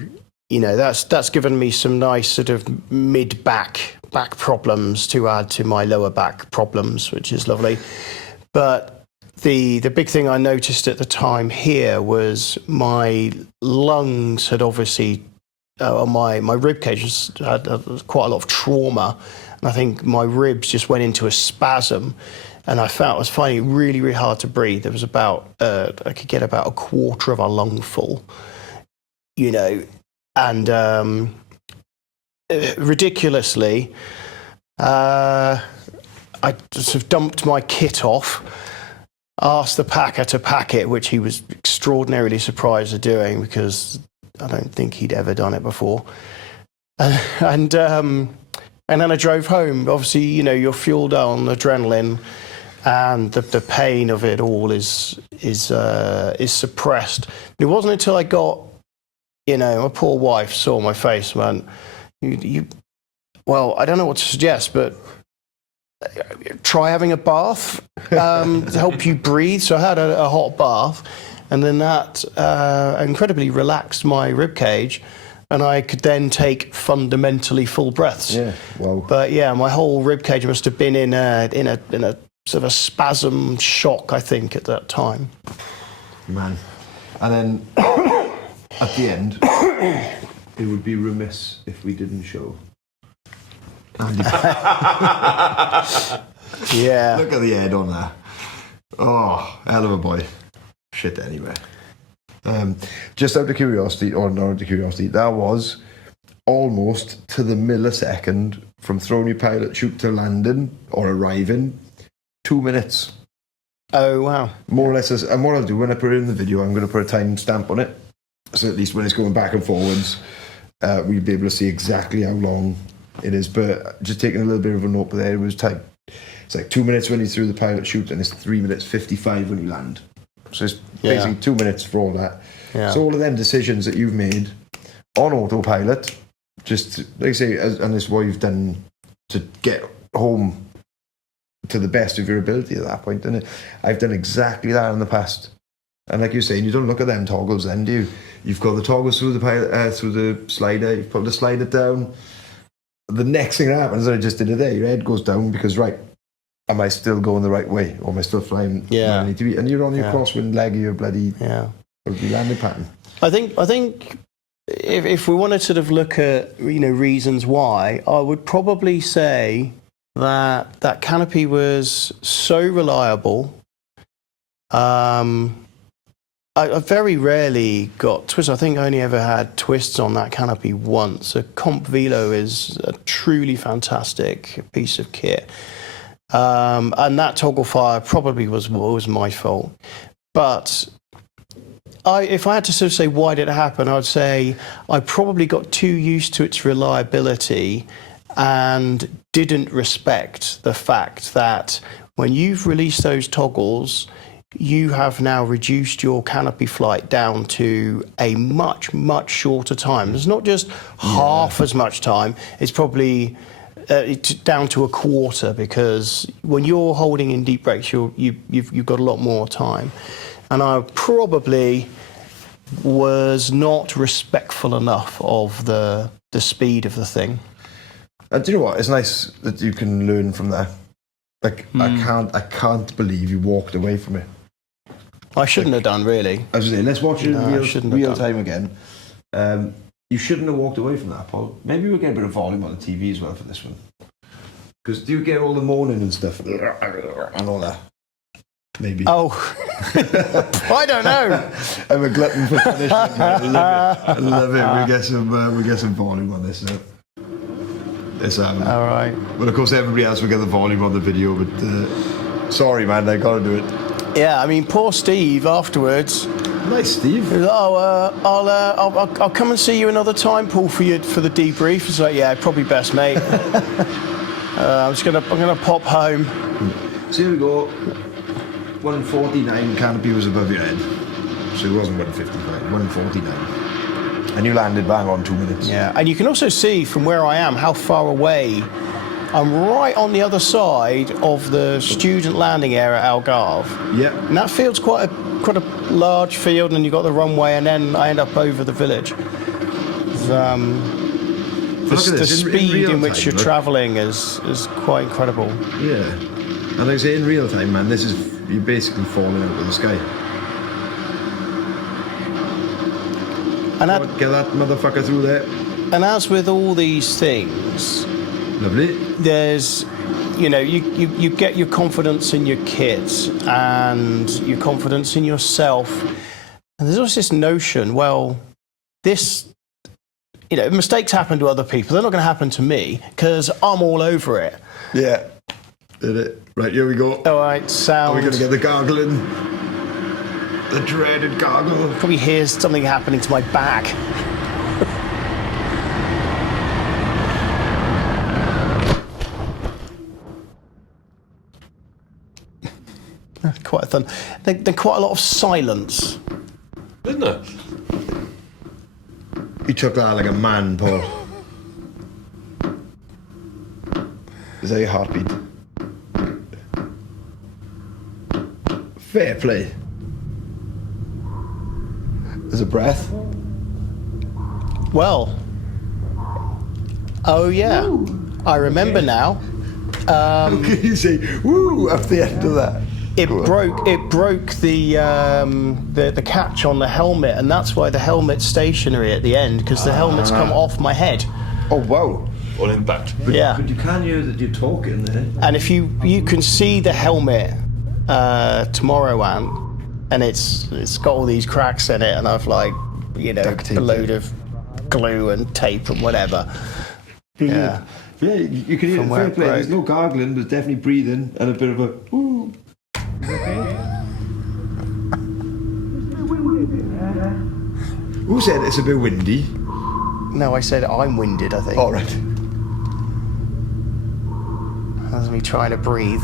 that's given me some nice sort of mid-back problems to add to my lower back problems, which is lovely. But the big thing I noticed at the time here was my lungs had obviously, my rib cage had quite a lot of trauma, and I think my ribs just went into a spasm, and I was finding it really, really hard to breathe. There was I could get about a quarter of a lung full, and ridiculously, I sort of dumped my kit off, asked the packer to pack it, which he was extraordinarily surprised at doing because I don't think he'd ever done it before. And then I drove home. Obviously, you're fueled on adrenaline, and the pain of it all is suppressed. It wasn't until I got, my poor wife saw my face and went, Well, I don't know what to suggest, but try having a bath to help you breathe. So I had a hot bath, and then that incredibly relaxed my rib cage, and I could then take fundamentally full breaths. Yeah, wow. But yeah, my whole rib cage must have been in a sort of a spasm shock, I think, at that time. Man. And then at the end, it would be remiss if we didn't show Andy. Yeah. Look at the head on that. Oh, hell of a boy. Shit, anyway. Just out of curiosity, or not out of curiosity, that was almost to the millisecond from throwing your pilot chute to landing or arriving, 2 minutes. Oh, wow. More or less. And what I'll do when I put it in the video, I'm going to put a time stamp on it. So at least when it's going back and forwards, we'll be able to see exactly how long it is. But just taking a little bit of a note there, it was time. It's like 2 minutes when you threw the pilot chute, and it's 3 minute 55 when you land. So it's basically 2 minutes for all that. Yeah. So all of them decisions that you've made on autopilot, just like I say, and it's what you've done to get home to the best of your ability at that point. And I've done exactly that in the past. And like you're saying, you don't look at them toggles then, do you? You've got the toggles through the pilot, through the slider. You've put the slider down. The next thing that happens, I just did it there. Your head goes down because, right, am I still going the right way? Or am I still flying where I need to be? And you're on your crosswind leg of your bloody landing pattern. I think if we want to sort of look at reasons why, I would probably say that canopy was so reliable. I very rarely got twists. I think I only ever had twists on that canopy once. A Comp Velo is a truly fantastic piece of kit. And that toggle fire probably was my fault. But if I had to sort of say why did it happen, I'd say I probably got too used to its reliability and didn't respect the fact that when you've released those toggles, you have now reduced your canopy flight down to a much, much shorter time. It's not just half as much time, it's probably down to a quarter, because when you're holding in deep brakes, you've got a lot more time. And I probably was not respectful enough of the speed of the thing. And do you know what? It's nice that you can learn from that. Like, I can't believe you walked away from it. I shouldn't have done, really. I was saying, let's watch it in real time again. You shouldn't have walked away from that, Paul. Maybe we'll get a bit of volume on the TV as well for this one. Because do you get all the moaning and stuff and all that? Maybe. Oh, I don't know. I'm a glutton for punishment. I love it. We get some volume on this now. All right. Well, of course, everybody else will get the volume on the video, but sorry, man, I gotta do it. Yeah, I mean, poor Steve afterwards. Nice, Steve. I'll come and see you another time, Paul, for the debrief. It's like, yeah, probably best, mate. I'm gonna pop home. So here we go. 149 canopy was above your head, so it wasn't 155. 149. And you landed bang on 2 minutes. Yeah, and you can also see from where I am how far away. I'm right on the other side of the student landing area at Algarve. Yeah. And that field's quite a large field, and you've got the runway, and then I end up over the village. The speed in which you're travelling is quite incredible. Yeah. And like I say, in real time, man, you're basically falling out of the sky. And get that motherfucker through there. And as with all these things, lovely. There's, you get your confidence in your kit and your confidence in yourself. And there's also this notion, mistakes happen to other people. They're not going to happen to me because I'm all over it. Yeah. Did it. Right, here we go. All right, sound. Are we going to get the gargling? The dreaded gargle. Probably hears something happening to my back. Quite fun. Then quite a lot of silence. Isn't there? He took that like a man, Paul. Is that your heartbeat? Fair play. There's a breath. Well. Oh yeah, I remember now. How can you say "woo" at the end of that? It broke the catch on the helmet, and that's why the helmet's stationary at the end, because the helmet's come off my head. Oh wow! All impact. Yeah. But you can hear that you're talking there. And if you can see the helmet tomorrow, and it's got all these cracks in it, and I've Duct tape a load of glue and tape and whatever. Yeah. Yeah, you can hear From it. where Fair it play. broke. There's no gargling, there's definitely breathing and a bit of a ooh. Who said it's a bit windy? No, I said I'm winded, I think. All right. That's me trying to breathe.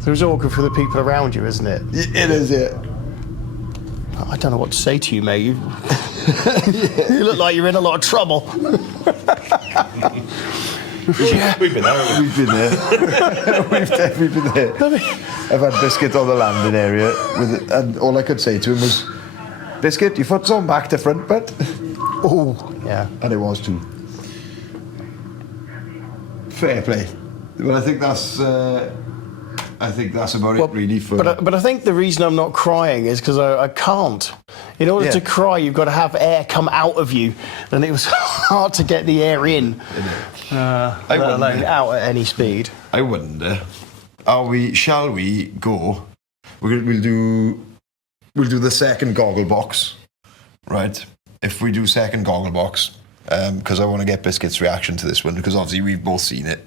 So it's awkward for the people around you, isn't it? It is it. I don't know what to say to you, mate. You look like you're in a lot of trouble. We've been there. We've been there. We've definitely been there. I've had Biscuit on the landing area, and all I could say to him was, "Biscuit, your foot's on back to front, but." Oh, yeah. And it was too. Fair play. Well, I think that's about it really for. But I think the reason I'm not crying is because I can't. In order to cry, you've got to have air come out of you, and it was hard to get the air in, let alone out at any speed. I wonder, shall we go? We'll do the second goggle box, right? If we do second goggle box, because I want to get Biscuit's reaction to this one, because obviously we've both seen it.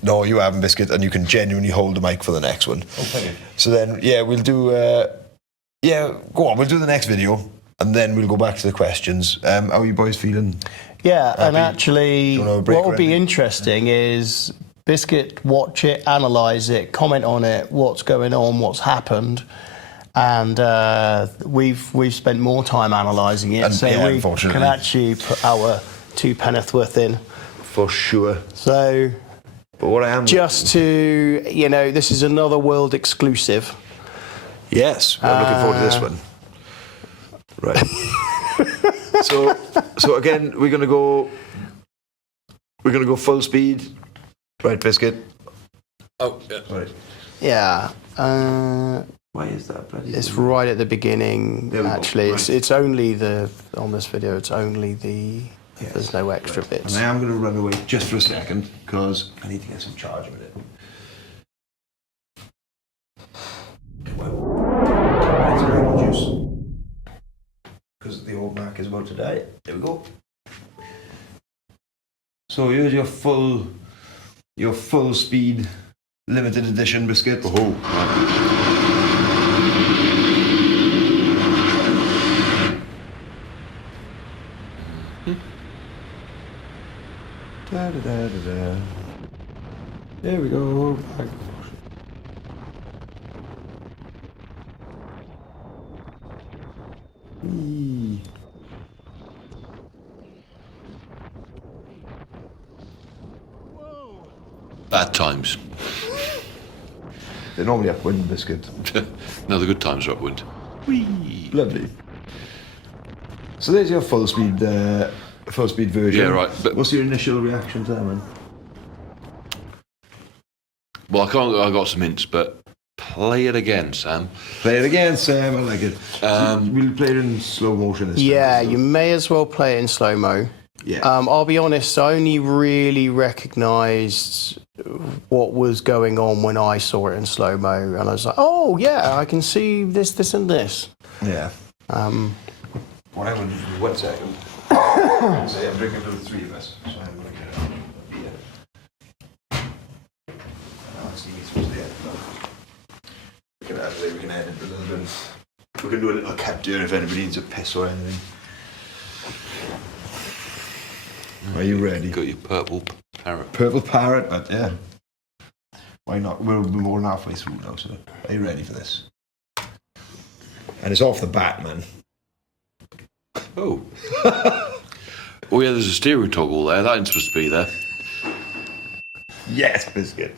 No, you haven't, Biscuit, and you can genuinely hold the mic for the next one. Oh, thank you. So then, we'll do. Go on. We'll do the next video, and then we'll go back to the questions. How are you boys feeling? Yeah, and actually, Do you wanna have a break what would be already? interesting is Biscuit watch it, analyse it, comment on it, what's going on, what's happened. And we've spent more time analysing it, And, so yeah, we unfortunately. can actually put our 2 penneth worth in. For sure. So But what I am just to, this is another world exclusive. Yes, we're looking forward to this one. Right. so again, we're gonna go full speed. Right, Biscuit. Oh, yeah. Right. Yeah. Why is that bloody? It's right at the beginning. There we go. Actually, Right. it's only on this video. It's only there's no extra bits. And I am going to run away just for a second because I need to get some charge with it. Well, lemon juice because the old Mac is about to die. There we go. So here's your full speed limited edition Biscuit. Oh, Da, da, da, da, da. There we go. Whee. bad times. They're normally upwind, Biscuit. No, the good times are upwind. Lovely. So there's your full speed version. Yeah, right, but- what's your initial reaction to that, man? Well, I got some hints, but play it again, Sam. Play it again, Sam. I like it. Um, We'll play it in slow motion. This Yeah, time, you may as well play it in slow mo. Yeah. I'll be honest, I only really recognised what was going on when I saw it in slow mo, and I was like, oh yeah, I can see this, this, and this. Yeah. What I would do, 1 second. Say I'm drinking for the three of us, so I'm going to get a beer. We can edit a little bit. We can do a little cut there if anybody needs a piss or anything. Are you ready? Got your purple parrot. Purple parrot, but yeah. Why not? We're more than halfway through now, so are you ready for this? And it's off the bat, man. Oh. Oh yeah, there's a steering toggle there. That ain't supposed to be there. Yes, biscuit.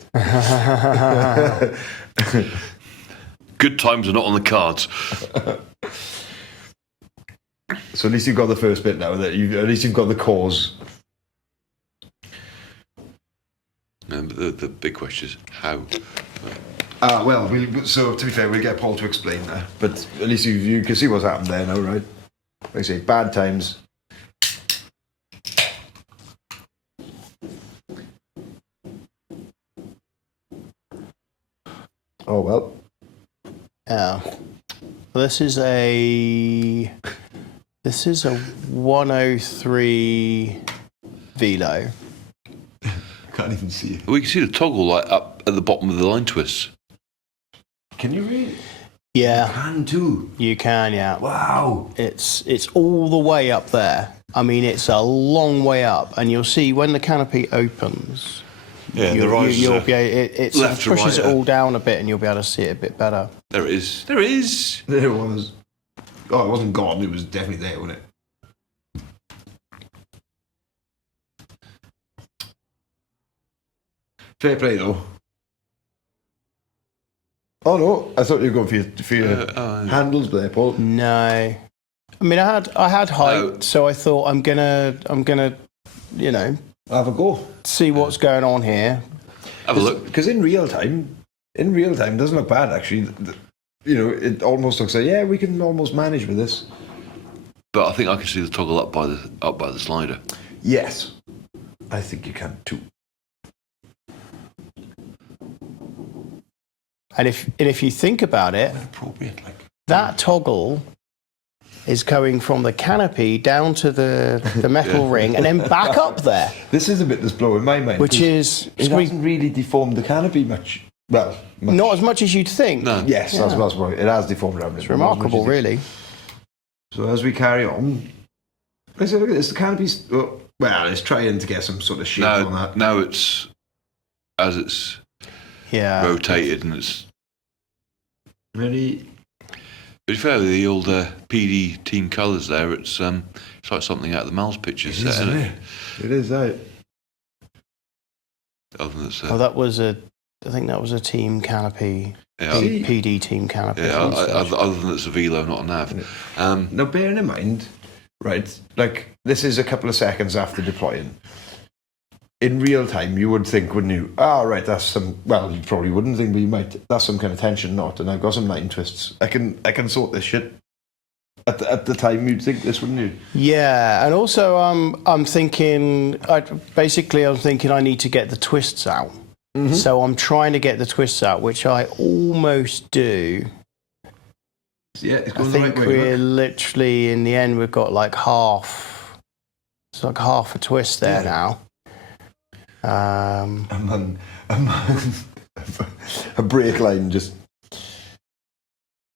Good times are not on the cards. So at least you've got the first bit now. At least you've got the cause. But the big question is how. Well, so to be fair, we'll get Paul to explain that. But at least you can see what's happened there now, right? Like I say, bad times. Oh well. Yeah. This is a 103 Velo. Can't even see it. We can see the toggle like up at the bottom of the line twists. Can you read? Yeah, Can too. you can. Yeah. Wow. It's all the way up there. I mean, it's a long way up, and you'll see when the canopy opens. Yeah, you'll, the rise you'll be it sort of left to pushes right, it all down a bit, and you'll be able to see it a bit better. There it is. There it is. There it was. Oh, it wasn't gone. It was definitely there, wasn't it? Fair play, though. Oh no! I thought you were going for your handles there, Paul. No, I mean I had height, No. so I thought I'm gonna, you know, Have a go. see what's going on here. Have a look. Because in real time, it doesn't look bad actually. You know, it almost looks like we can almost manage with this. But I think I can see the toggle up by the slider. Yes, I think you can too. And if you think about it, Appropriate, like. that toggle is going from the canopy down to the metal ring and then back up there, This is a bit that's blowing my mind. which 'cause is it hasn't really deformed the canopy much. Well, much. not as much as you'd think. No. Yes, Yeah. that's right. It has deformed around. It's remarkable, really. So as we carry on, let's have a look at this. The canopy's it's trying to get some sort of shape on that. Now it's as it's Yeah. rotated and it's. Really, But fair with the old PD team colours there, it's like something out of the Miles pictures set, isn't it? It is that. Other than it's, Oh, I think that was a team canopy. yeah, See? PD team canopy. yeah, other than it's a Velo, not a Nav. Now, bearing in mind, right, like this is a couple of seconds after deploying. In real time, you would think, wouldn't you? Ah, right, that's some. Well, you probably wouldn't think, but you might. That's some kind of tension knot, and I've got some line twists. I can sort this shit. At the time, you'd think this, wouldn't you? Yeah, and also I'm thinking I need to get the twists out. Mm-hmm. So I'm trying to get the twists out, which I almost do. Yeah, it's I going the think right way. we're literally in the end we've got like half. It's like half a twist there now. A brake line just,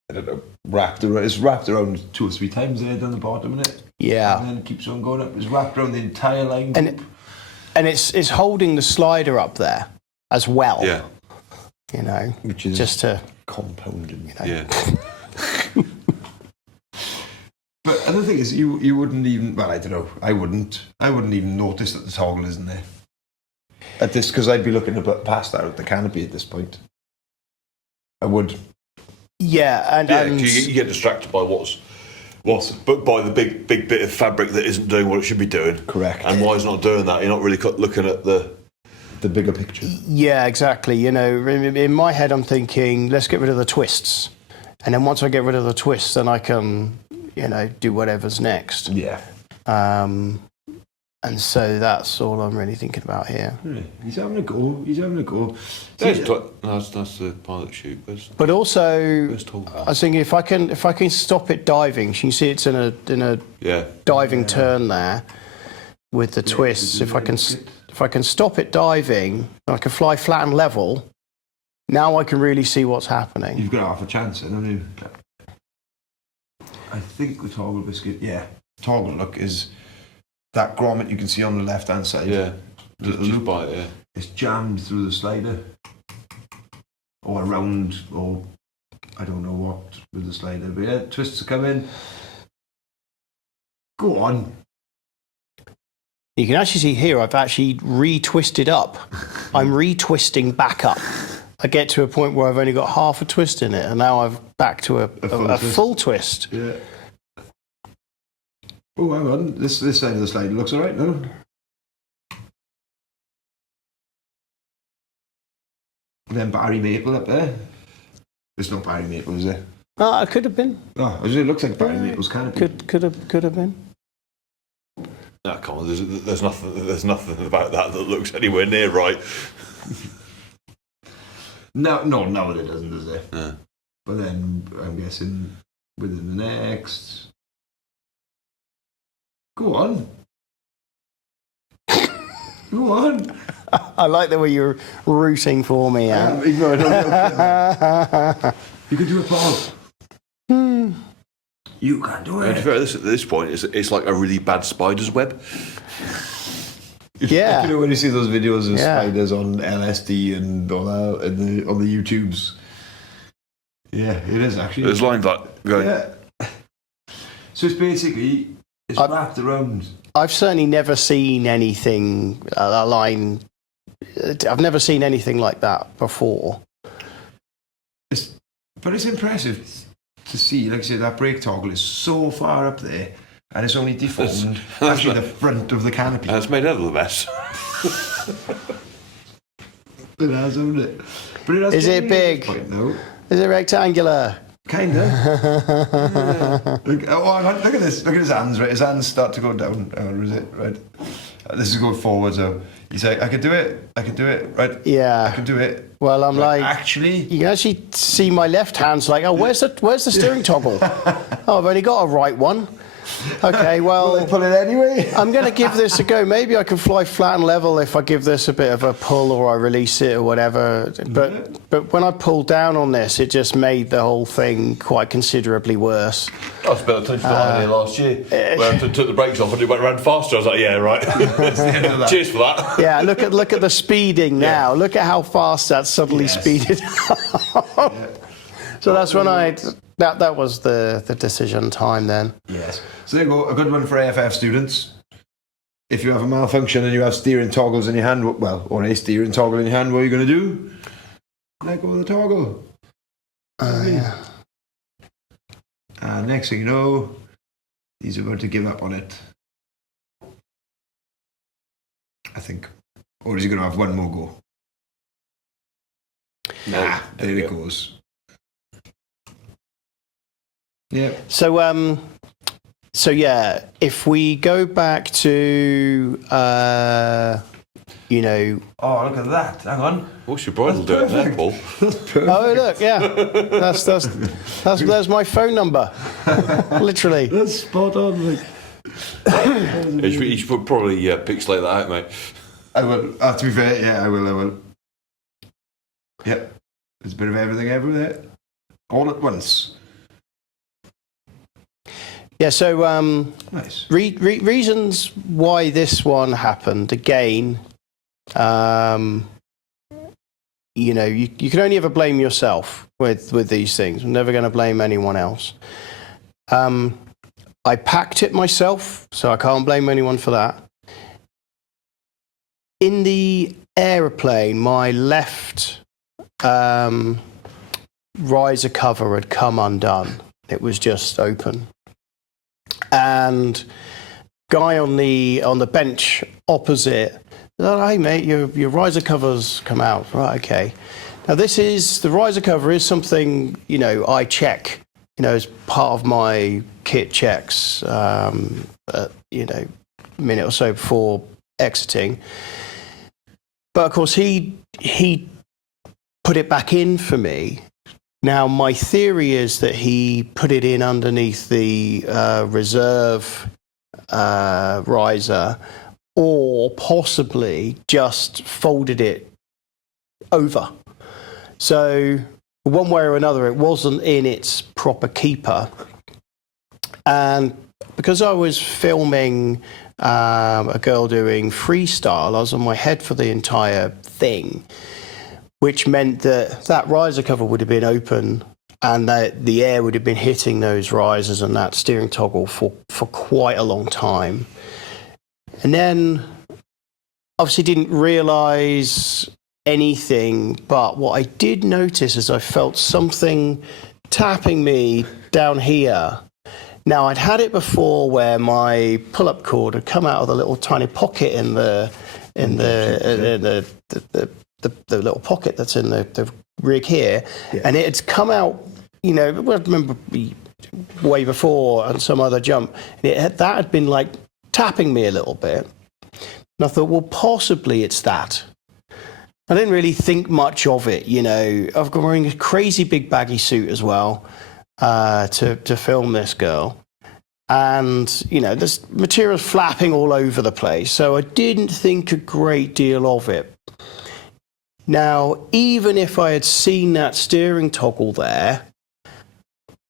I don't know, wrapped around. It's wrapped around 2 or 3 times there down the bottom, isn't it? Yeah. And then it keeps on going up. It's wrapped around the entire line. And it's holding the slider up there as well. Yeah, You know, which is just to. compounding. yeah. But the thing is, you wouldn't even. Well, I don't know. I wouldn't even notice that the toggle isn't there. At this, because I'd be looking past that at the canopy at this point. I would. Yeah, and You get distracted by but by the big bit of fabric that isn't doing what it should be doing. Correct. And why it's not doing that? You're not really looking at the bigger picture. yeah, exactly. You know, in my head, I'm thinking, let's get rid of the twists, and then once I get rid of the twists, then I can, you know, do whatever's next. Yeah. And so that's all I'm really thinking about here. He's having a go. That's the pilot chute. But also, Where's Tom? I was thinking if I can stop it diving. You can see it's in a Yeah. diving turn there with the twists. If I can stop it diving, I can fly flat and level. Now I can really see what's happening. You've got half a chance, haven't you? I think the toggle biscuit. Yeah. Toggle look is that grommet you can see on the left hand side. Yeah. The Just loop. by it, yeah. It's jammed through the slider. or around, or I don't know what with the slider. But yeah, twists are coming. Go on. You can actually see here I've actually retwisted up. I'm retwisting back up. I get to a point where I've only got half a twist in it, and now I've back to a full twist. Yeah. Oh, hang on. This side of the slider looks all right, no? Then Barry Maple up there. It's not Barry Maple, is it? Oh, it could have been. Oh, it looks like Barry Maple's canopy. Could have been. No, come on. There's nothing about that looks anywhere near right. No, it doesn't, does it? Yeah. But then I'm guessing within the next. Go on. Go on. I like the way you're rooting for me, Anne. Even though I don't know. You can do it, Paul. You can do And to be it. fair, at this point, it's like a really bad spider's web. Yeah. You know when you see those videos of Yeah. spiders on LSD and all that on the YouTubes. Yeah, it is actually. There's lines like going. Yeah. So it's basically wrapped around. I've certainly never seen anything, a line, I've never seen anything like that before. But it's impressive to see, like I say, that brake toggle is so far up there, and it's only deformed actually the front of the canopy. And it's made out of the mess. It has, hasn't it? But it has Is it genuinely big? at this point, though. Is it rectangular? Kinda. Yeah. Look at this. Look at his hands. Right, his hands start to go down. Where is it? Right. This is going forward. So he's like, I can do it. I can do it. Right. Yeah. I can do it. Well, I'm Right, like, actually. you can actually see my left hand's like, oh, where's the steering toggle? Oh, I've only got a right one. Okay, well, Pull it anyway. I'm going to give this a go. Maybe I can fly flat and level if I give this a bit of a pull or I release it or whatever. But when I pulled down on this, it just made the whole thing quite considerably worse. I spent a touch behind here last year where I took the brakes off and it went around faster. I was like, yeah, right. Cheers for that. Yeah, look at the speeding now. Look at how fast that suddenly speeded up. So that's when that was the decision time then. Yes. So there you go. A good one for AFF students. If you have a malfunction and you have steering toggles in your hand, or a steering toggle in your hand, what are you going to do? Let go of the toggle. Yeah. And next thing you know, he's about to give up on it. I think. Or is he going to have one more go? Nah, there it goes. Yeah. So yeah, if we go back to Oh, look at that. Hang on. What's your bridle doing there, Paul? oh look, yeah, there's my phone number, literally. That's spot on. Like. You should probably pixelate that out, mate. I will. To be fair, yeah, I will. Yep. There's a bit of everything everywhere. All at once. Yeah, so Nice. reasons why this one happened again. You can only ever blame yourself with these things. I'm never going to blame anyone else. I packed it myself, so I can't blame anyone for that. In the aeroplane, my left riser cover had come undone. It was just open. And guy on the bench opposite, hey mate, your riser cover's come out. Right, okay. Now the riser cover is something, I check, as part of my kit checks, a minute or so before exiting. But of course he put it back in for me. Now, my theory is that he put it in underneath the reserve riser, or possibly just folded it over. So, one way or another, it wasn't in its proper keeper. And because I was filming a girl doing freestyle, I was on my head for the entire thing. which meant that riser cover would have been open and the air would have been hitting those risers and that steering toggle for quite a long time. And then obviously didn't realise anything, but what I did notice is I felt something tapping me down here. Now, I'd had it before where my pull-up cord had come out of the little tiny pocket in the little pocket that's in the rig here, and it had come out, I remember way before on some other jump, and that had been like tapping me a little bit. And I thought, well, possibly it's that. I didn't really think much of it, I've got wearing a crazy big baggy suit as well to film this girl. And, there's materials flapping all over the place. So I didn't think a great deal of it. Now, even if I had seen that steering toggle there,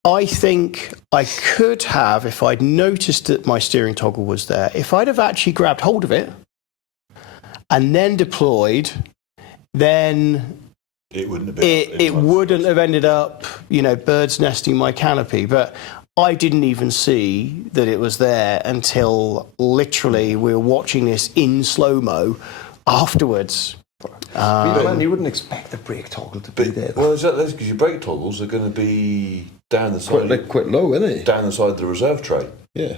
I think I could have, if I'd noticed that my steering toggle was there, if I'd have actually grabbed hold of it and then deployed, then it wouldn't have ended up, birds nesting my canopy. But I didn't even see that it was there until literally we were watching this in slow-mo afterwards. You wouldn't expect the brake toggle to be there. Well, that's because your brake toggles are going to be down the side. Quite low, isn't it? Down the side of the reserve tray. Yeah.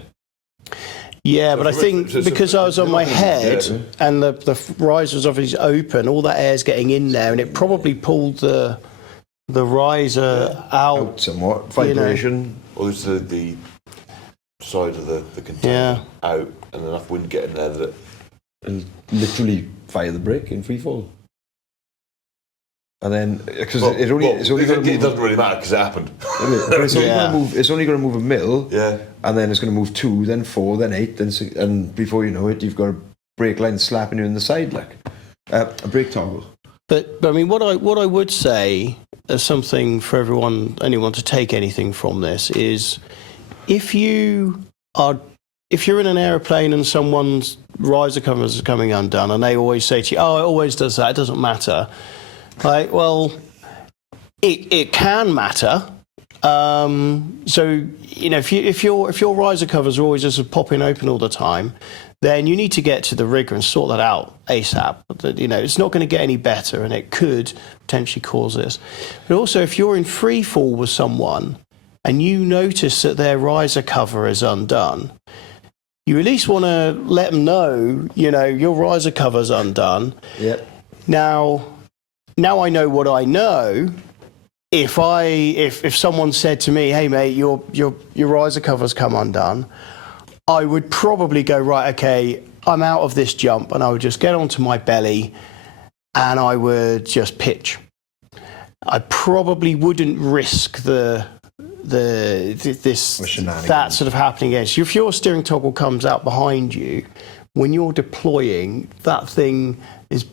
Yeah, but I think because I was on my head and the riser was obviously open, all that air's getting in there, and it probably pulled the riser out somewhat. Vibration. Or it's the side of the container out, and enough wind getting there that and literally fire the brake in free fall. And then because it doesn't really matter because it happened. It's only going to move a mil. Yeah. And then it's going to move 2, then 4, then 8, then 6, and before you know it, you've got a brake line slapping you in the side like a brake toggle. But I mean, what I would say as something for anyone to take anything from this is, if you're in an aeroplane and someone's riser covers are coming undone, and they always say to you, "Oh, it always does that. It doesn't matter." Like, well, it can matter. So if your riser covers are always just popping open all the time, then you need to get to the rigger and sort that out ASAP. It's not going to get any better, and it could potentially cause this. But also, if you're in free fall with someone and you notice that their riser cover is undone, you at least want to let them know, your riser cover's undone. Yep. Now I know what I know. If someone said to me, "Hey mate, your riser cover's come undone," I would probably go, right, okay, I'm out of this jump, and I would just get onto my belly and I would just pitch. I probably wouldn't risk that sort of happening again. So if your steering toggle comes out behind you, when you're deploying, that thing is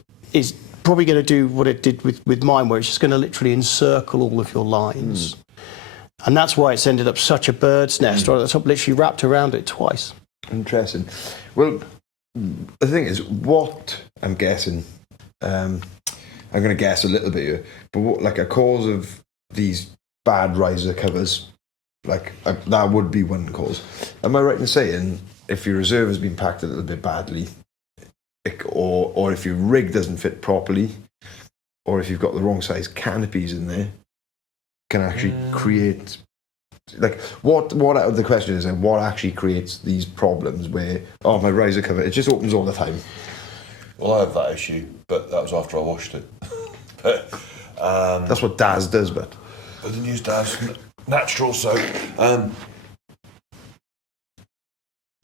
probably going to do what it did with mine, where it's just going to literally encircle all of your lines. And that's why it's ended up such a bird's nest, or it's literally wrapped around it twice. Interesting. Well, the thing is, what I'm guessing, I'm going to guess a little bit here, but what, a cause of these bad riser covers, that would be one cause. Am I right in saying if your reserve has been packed a little bit badly, or if your rig doesn't fit properly, or if you've got the wrong size canopies in there, can actually create what the question is, and what actually creates these problems where my riser cover, it just opens all the time? Well, I have that issue, but that was after I washed it. But that's what Daz does, but I didn't use Daz natural soap.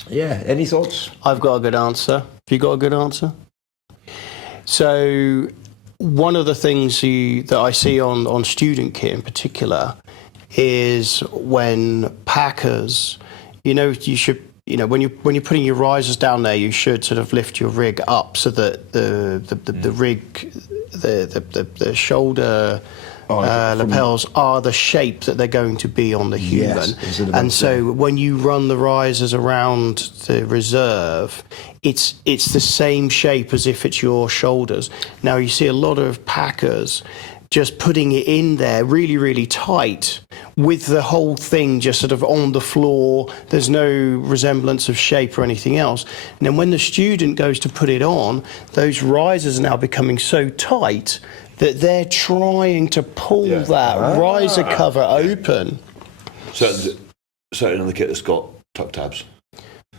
Yeah, any thoughts? I've got a good answer. Have you got a good answer? So one of the things that I see on student kit in particular is when packers, you should, when you're putting your risers down there, you should sort of lift your rig up so that the rig, the shoulder lapels are the shape that they're going to be on the human. Yes, and so when you run the risers around the reserve, it's the same shape as if it's your shoulders. Now you see a lot of packers just putting it in there really, really tight with the whole thing just sort of on the floor. There's no resemblance of shape or anything else. And then when the student goes to put it on, those risers are now becoming so tight that they're trying to pull that riser cover open. Certainly on the kit that's got tuck tabs.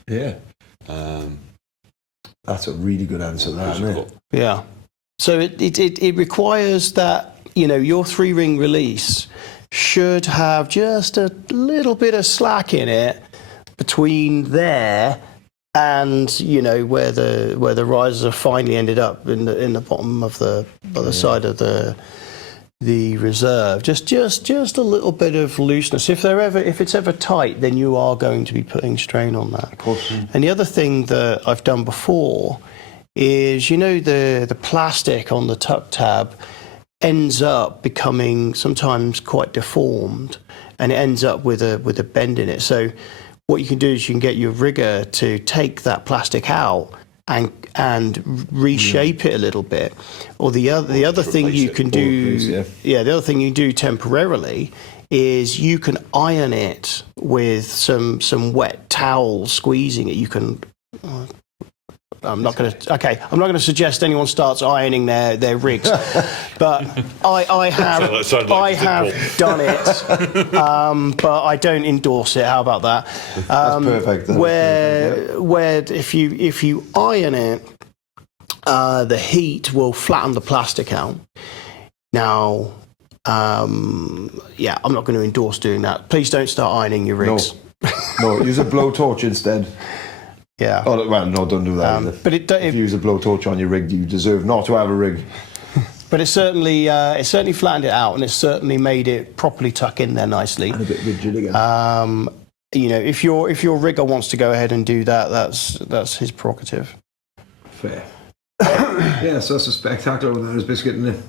Yeah. That's a really good answer, that, isn't it? Yeah. So it requires that, your 3-ring release should have just a little bit of slack in it between there and where the risers have finally ended up in the bottom of the other side of the reserve. Just a little bit of looseness. If it's ever tight, then you are going to be putting strain on that. Of course. And the other thing that I've done before is the plastic on the tuck tab ends up becoming sometimes quite deformed, and it ends up with a bend in it. So what you can do is you can get your rigger to take that plastic out and reshape it a little bit. Or the other thing you can do, the other thing you do temporarily is you can iron it with some wet towel, squeezing it. You can. I'm not going to suggest anyone starts ironing their rigs, but I have done it, but I don't endorse it. How about that? That's perfect. Where if you iron it, the heat will flatten the plastic out. Now, I'm not going to endorse doing that. Please don't start ironing your rigs. No, use a blowtorch instead. Yeah. Oh, well, no, don't do that either. But if you use a blowtorch on your rig, you deserve not to have a rig. But it certainly flattened it out, and it certainly made it properly tuck in there nicely. And a bit rigid again. If your rigger wants to go ahead and do that, that's his prerogative. Fair. Yeah, so that's a spectacular one. That was Biscuit, isn't it?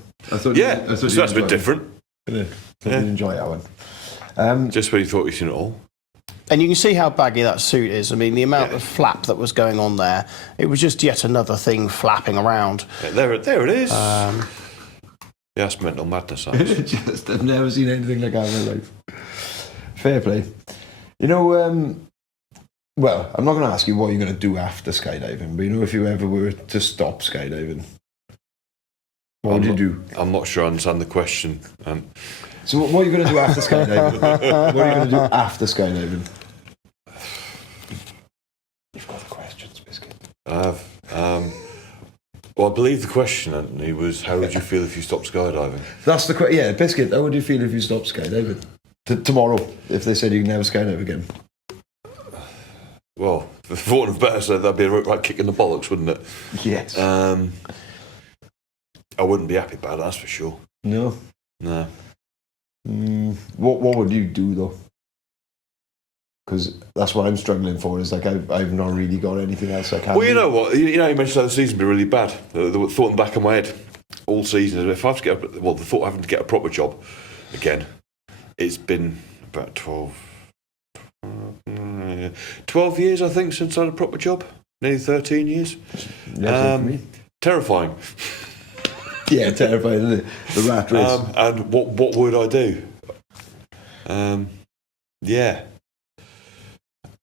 So that's a bit different. I did enjoy that one. Just when you thought you'd seen it all. And you can see how baggy that suit is. I mean, the amount of flap that was going on there, it was just yet another thing flapping around. Yeah, there it is. That's mental madness. I've never seen anything like that in my life. Fair play. Well, I'm not going to ask you what you're going to do after skydiving, but if you ever were to stop skydiving, what would you do? I'm not sure I understand the question. So what are you going to do after skydiving? What are you going to do after skydiving? You've got the questions, Biscuit. I have. Well, I believe the question, Anthony, was how would you feel if you stopped skydiving? That's the question. Yeah, Biscuit, how would you feel if you stopped skydiving? Tomorrow, if they said you can never skydive again. Well, for want of better said, that'd be a right kick in the bollocks, wouldn't it? Yes. I wouldn't be happy about it, that's for sure. No. What would you do though? Because that's what I'm struggling for. Is like I've not really got anything else I can. Well, you know what? You mentioned that the season be really bad. The thought in the back of my head all season, if I have to get the thought of having to get a proper job again, it's been about 12 years, I think, since I had a proper job. Nearly 13 years. Terrifying. Yeah, terrifying, isn't it? The rat race. And what would I do?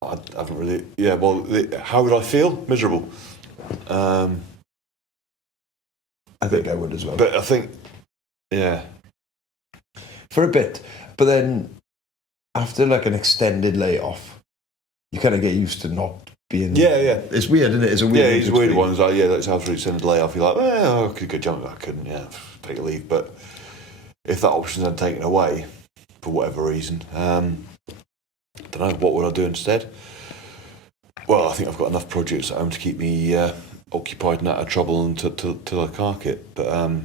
I haven't really. Yeah, well, how would I feel? Miserable. I think I would as well. But I think, yeah. For a bit. But then, after like an extended layoff, you kind of get used to not being... Yeah. It's weird, isn't it? It's a weird it's a weird one. It's like, that's after extended layoff. You're like, well, I could go jump. I couldn't, take a leave. But if that option's then taken away, for whatever reason, I don't know, what would I do instead? Well, I think I've got enough projects at home to keep me occupied and out of trouble until I cark it. But I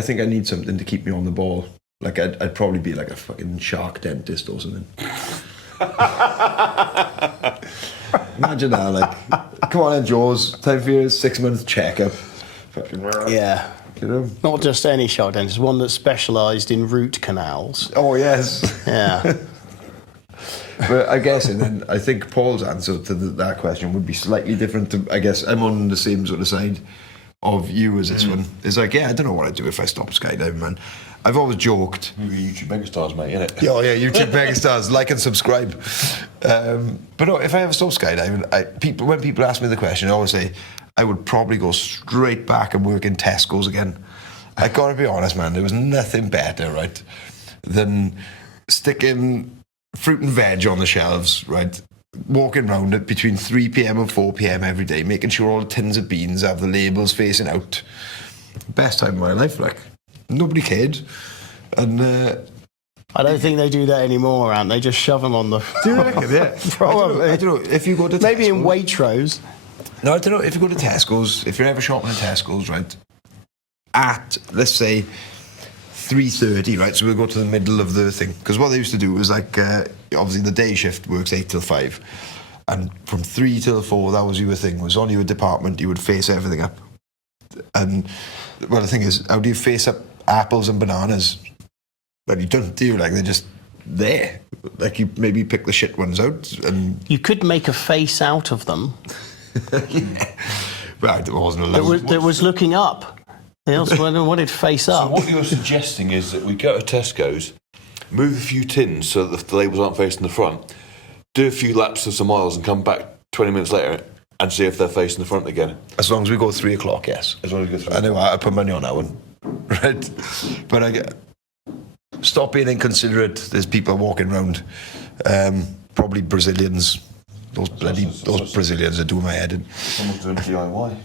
think I need something to keep me on the ball. Like I'd probably be like a fucking shark dentist or something. Imagine that, like, come on in, Jaws, time for your 6 month checkup. Yeah. you know. Not just any shark dentist, one that specialised in root canals. Oh yes. Yeah. But I guess, and then I think Paul's answer to that question would be slightly different. To, I guess I'm on the same sort of side of you as this one. It's like, yeah, I don't know what I'd do if I stopped skydiving, man. I've always joked. You're YouTube megastars, mate, innit? Yeah, oh yeah, YouTube megastars, like and subscribe. But no, if I ever stop skydiving, when people ask me the question, I always say I would probably go straight back and work in Tesco's again. I gotta be honest, man. There was nothing better, right, than sticking fruit and veg on the shelves, right? Walking around at between 3 p.m. and 4 p.m. every day, making sure all the tins of beans have the labels facing out. Best time of my life, like. Nobody cared. And I don't think they do that anymore, Ant. They just shove them on the... do you reckon? Yeah. Probably. I don't know. If you go to Maybe in Tesco's- Waitrose. No, I don't know. If you go to Tesco's, if you're ever shopping at Tesco's, right, at, let's say, 3:30, right, so we'll go to the middle of the thing. Because what they used to do was, like, obviously the day shift works 8 till 5. And from 3 till 4, that was your thing. Was on your department, you would face everything up. And, well, the thing is, how do you face up apples and bananas? Well, you don't, do you? Like, they're just there. Like, you maybe pick the shit ones out and... You could make a face out of them yeah. Well, it wasn't allowed. that was looking up. They also wanted face So up. what you're suggesting is that we go to Tesco's, move a few tins so that the labels aren't facing the front, do a few laps of some aisles and come back 20 minutes later and see if they're facing the front again. As long as we go 3 o'clock, yes. As long as we go through. I know, I put money on that one. Right? But I get... Stop being inconsiderate. There's people walking around. Probably Brazilians. Those Brazilians are doing my head in. Someone's doing DIY.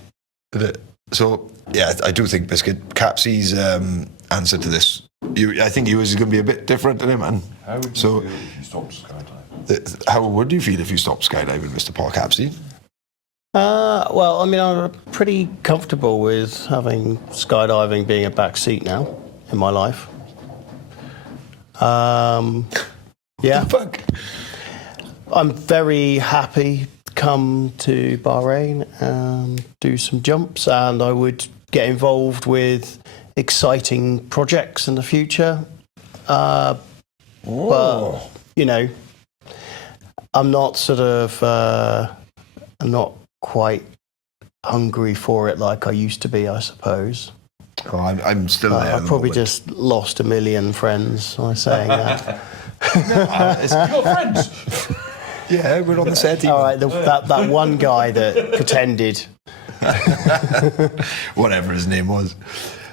So, yeah, I do think Biscuit Capsy's answer to this, I think yours is going to be a bit different than him, man. How would you So, feel if you stopped skydiving? how would you feel if you stopped skydiving, Mr. Paul Capsy? Well, I mean, I'm pretty comfortable with having skydiving being a back seat now in my life. Yeah. Fuck. I'm very happy to come to Bahrain and do some jumps, and I would get involved with exciting projects in the future. But, you know, I'm not sort of, I'm not quite hungry for it like I used to be, I suppose. Oh, I'm still there. at I've the probably moment. just lost 1 million friends by saying that. Your friends! Yeah, we're on the set team. All right, that one guy that pretended. Whatever his name was.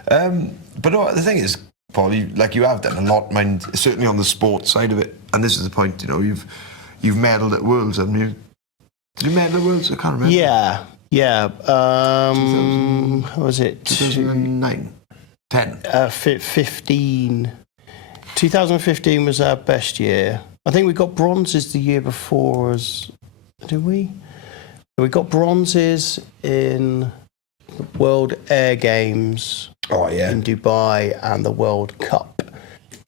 But no, the thing is, Paul, you have done a lot, mind, certainly on the sports side of it. And this is the point, you know, you've medalled at Worlds, haven't you? Did you medal at Worlds? I can't remember. Yeah. What was it? 2009? 10? 15. 2015 was our best year. I think we got bronzes the year before us. Did we? We got bronzes in the World Air Games Oh, yeah. in Dubai and the World Cup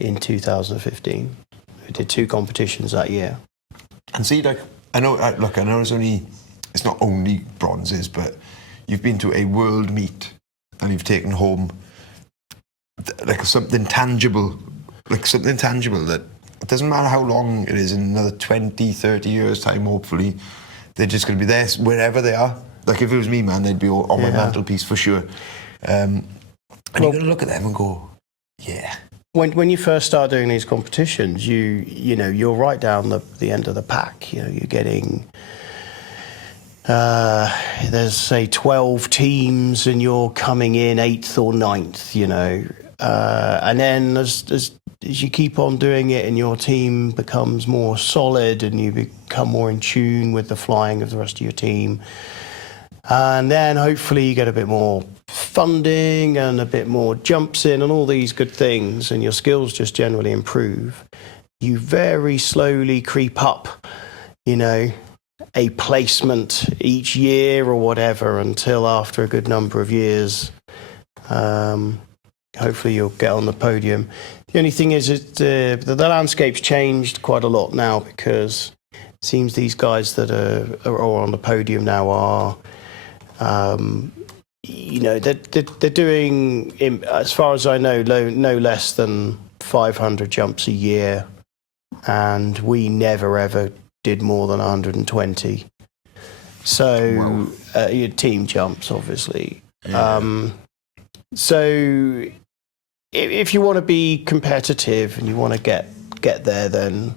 in 2015. We did 2 competitions that year. And see, like, I know it's not only bronzes, but you've been to a world meet and you've taken home like something tangible that it doesn't matter how long it is, in another 20, 30 years' time, hopefully, they're just going to be there wherever they are. Like, if it was me, man, they'd be on my mantelpiece for sure. And you're going to look at them and go, yeah. When you first start doing these competitions, you know you're right down the end of the pack. You know, you're getting there's say 12 teams, and you're coming in 8th or 9th. You know, and then as you keep on doing it, and your team becomes more solid, and you become more in tune with the flying of the rest of your team. And then hopefully you get a bit more funding and a bit more jumps in and all these good things, and your skills just generally improve. You very slowly creep up, you know, a placement each year or whatever, until after a good number of years, hopefully you'll get on the podium. The only thing is the landscape's changed quite a lot now, because it seems these guys that are on the podium now are they're doing, as far as I know, no less than 500 jumps a year, and we never ever did more than 120. So your team jumps, obviously. Yeah. So if you want to be competitive and you want to get there, then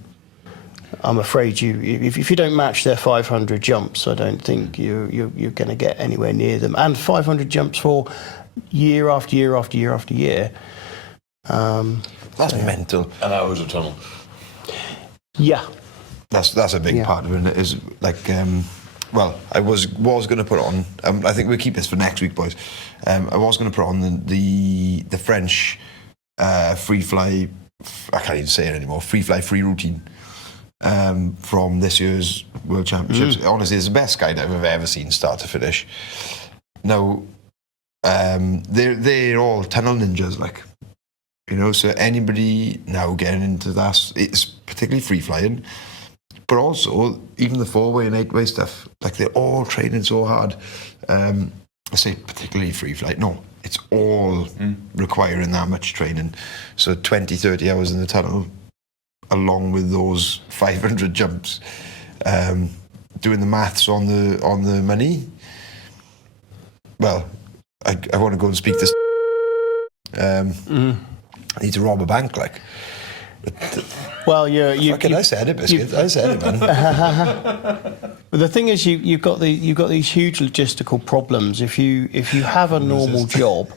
I'm afraid if you don't match their 500 jumps, I don't think you're going to get anywhere near them. And 500 jumps for year after year after year after year. That's mental. And hours of tunnel. Yeah. That's a big part of it. It is like, well, I was going to put on. I think we'll keep this for next week, boys. I was going to put on the French free fly. I can't even say it anymore. Free fly free routine from this year's World Championships. Honestly, it's the best skydive I've ever seen, start to finish. Now, they're all tunnel ninjas, like. So anybody now getting into that, it's particularly free flying, but also even the 4-way and 8-way stuff, like they're all training so hard. I say particularly free flight, no, it's all requiring that much training. So 20, 30 hours in the tunnel, along with those 500 jumps, doing the maths on the money. Well, I want to go and speak to I need to rob a bank, like. Well, I said it, Biscuit. I said it, man. But the thing is, you've got these huge logistical problems. If you have a normal job,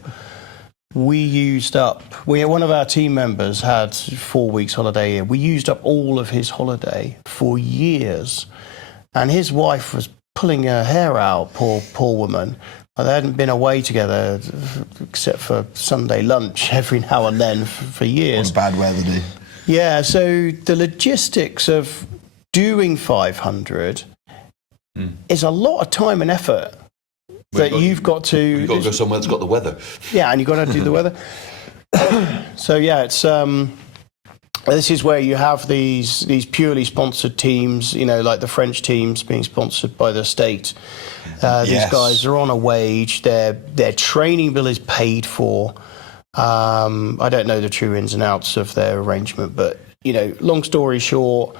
one of our team members had 4 weeks holiday a year. We used up all of his holiday for years, and his wife was pulling her hair out. Poor woman. They hadn't been away together except for Sunday lunch every now and then for years. On a bad weather day. Yeah, so the logistics of doing 500 is a lot of time and effort you've got to... You've got to go somewhere that's got the weather. Yeah, and you've got to do the weather. So, yeah, it's... this is where you have these purely sponsored teams, like the French teams being sponsored by the state. These guys are on a wage. Their training bill is paid for. I don't know the true ins and outs of their arrangement, but long story short,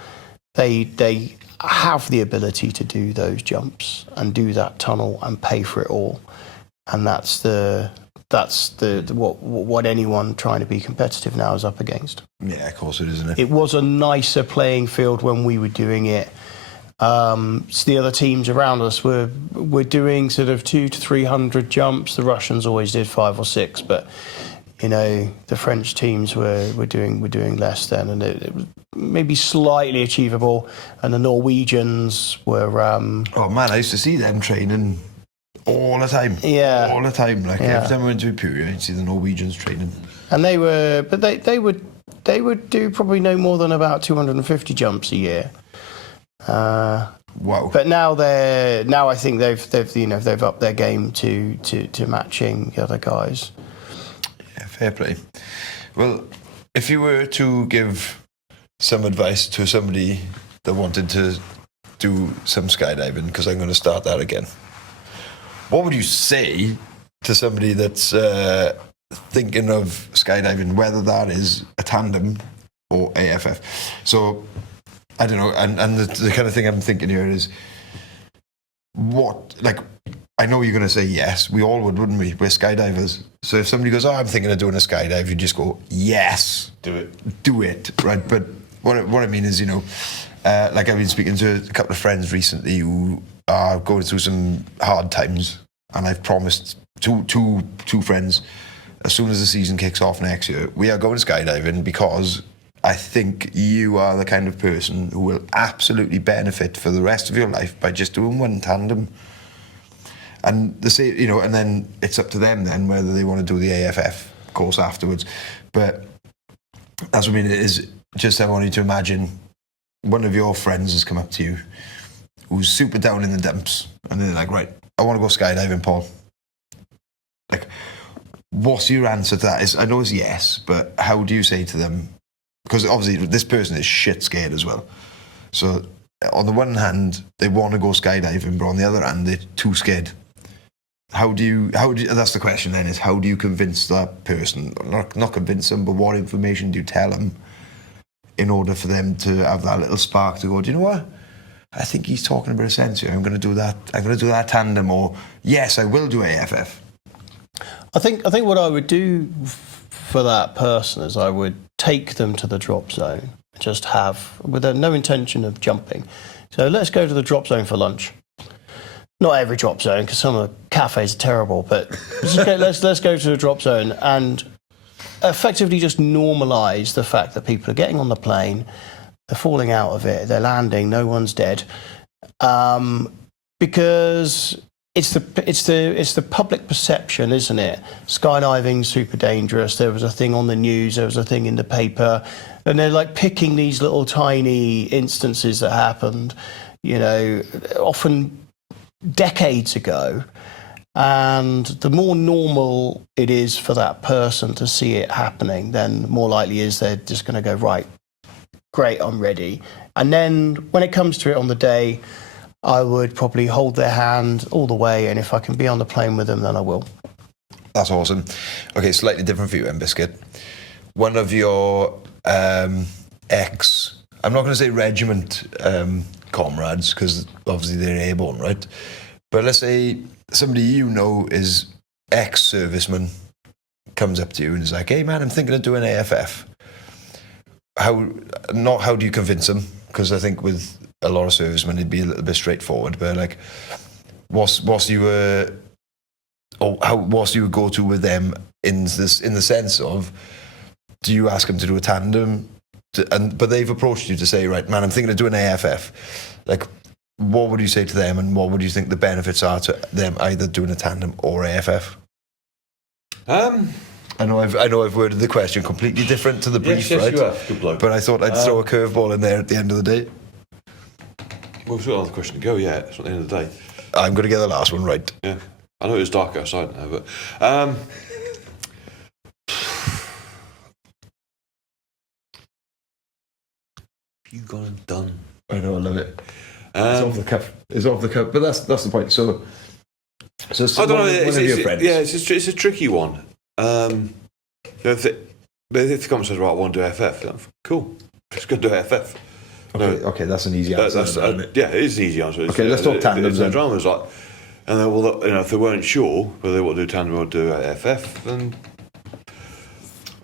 they have the ability to do those jumps and do that tunnel and pay for it all, and that's what anyone trying to be competitive now is up against. Yeah, of course it is, isn't it? It was a nicer playing field when we were doing it. So the other teams around us were doing sort of 200 to 300 jumps. The Russians always did 5 or 6, but the French teams were doing less then, and it was maybe slightly achievable. And the Norwegians were. Oh man, I used to see them training all the time. Yeah, all the time. Like every time I went to Imperial, I'd see the Norwegians training. And they would do probably no more than about 250 jumps a year. Wow! But now I think they've upped their game to matching the other guys. Yeah, fair play. Well, if you were to give some advice to somebody that wanted to do some skydiving, because I'm going to start that again, what would you say to somebody that's thinking of skydiving, whether that is a tandem or AFF? So I don't know, and the kind of thing I'm thinking here is, I know you're going to say yes, we all would, wouldn't we? We're skydivers. So if somebody goes, I'm thinking of doing a skydive, you just go, yes. Do it, right? But what I mean is, I've been speaking to a couple of friends recently who are going through some hard times, and I've promised two friends, as soon as the season kicks off next year, we are going skydiving, because I think you are the kind of person who will absolutely benefit for the rest of your life by just doing one tandem. And and then it's up to them then whether they want to do the AFF course afterwards. But that's what I mean. It is just, I want you to imagine one of your friends has come up to you who's super down in the dumps, and they're like, right, I want to go skydiving, Paul. Like, what's your answer to that? I know it's yes, but how do you say to them? Because obviously this person is shit scared as well. So on the one hand, they want to go skydiving, but on the other hand, they're too scared. how do you? That's the question. Then is how do you convince that person? Not convince them, but what information do you tell them in order for them to have that little spark to go, do you know what? I think he's talking a bit of sense here. I'm going to do that. I'm going to do that tandem, or yes, I will do AFF. I think what I would do for that person is I would take them to the drop zone, just have, with no intention of jumping. So let's go to the drop zone for lunch. Not every drop zone, because some of the cafes are terrible, but let's go to the drop zone and effectively just normalise the fact that people are getting on the plane, they're falling out of it, they're landing, no one's dead, because it's the public perception, isn't it? Skydiving's super dangerous. There was a thing on the news, there was a thing in the paper, and they're like picking these little tiny instances that happened, you know, often decades ago. And the more normal it is for that person to see it happening, then the more likely is they're just going to go, right, great, I'm ready. And then when it comes to it on the day, I would probably hold their hand all the way, and if I can be on the plane with them, then I will. That's awesome. Okay, slightly different for you, Biscuit. One of your ex, I'm not going to say regiment comrades, because obviously they're airborne, right? But let's say somebody you know is ex-serviceman comes up to you and is like, hey man, I'm thinking of doing AFF. How do you convince them? Because I think with a lot of servicemen it'd be a little bit straightforward, but like what's you would go to with them in the sense of, do you ask them to do a tandem but they've approached you to say, right man, I'm thinking of doing AFF, like what would you say to them, and what would you think the benefits are to them either doing a tandem or AFF? I know I've worded the question completely different to the brief, yes, right? you have. Good bloke. But I thought I'd throw a curveball in there at the end of the day. We've still got another question to go, yeah. It's not the end of the day. I'm going to get the last one right. Yeah. I know it's dark outside now, but... you gone and done? I know, I love it. It's off the cuff. It's off the cuff. But that's the point. So I don't know. It's a tricky one. If the comment says, right, I want to do FF, cool. Let's go do FF. Okay, that's an easy answer. Yeah, it is an easy answer. Okay, let's talk tandems then. Dramas like, and then, well, you know, if they weren't sure whether they want to do tandem or do FF, then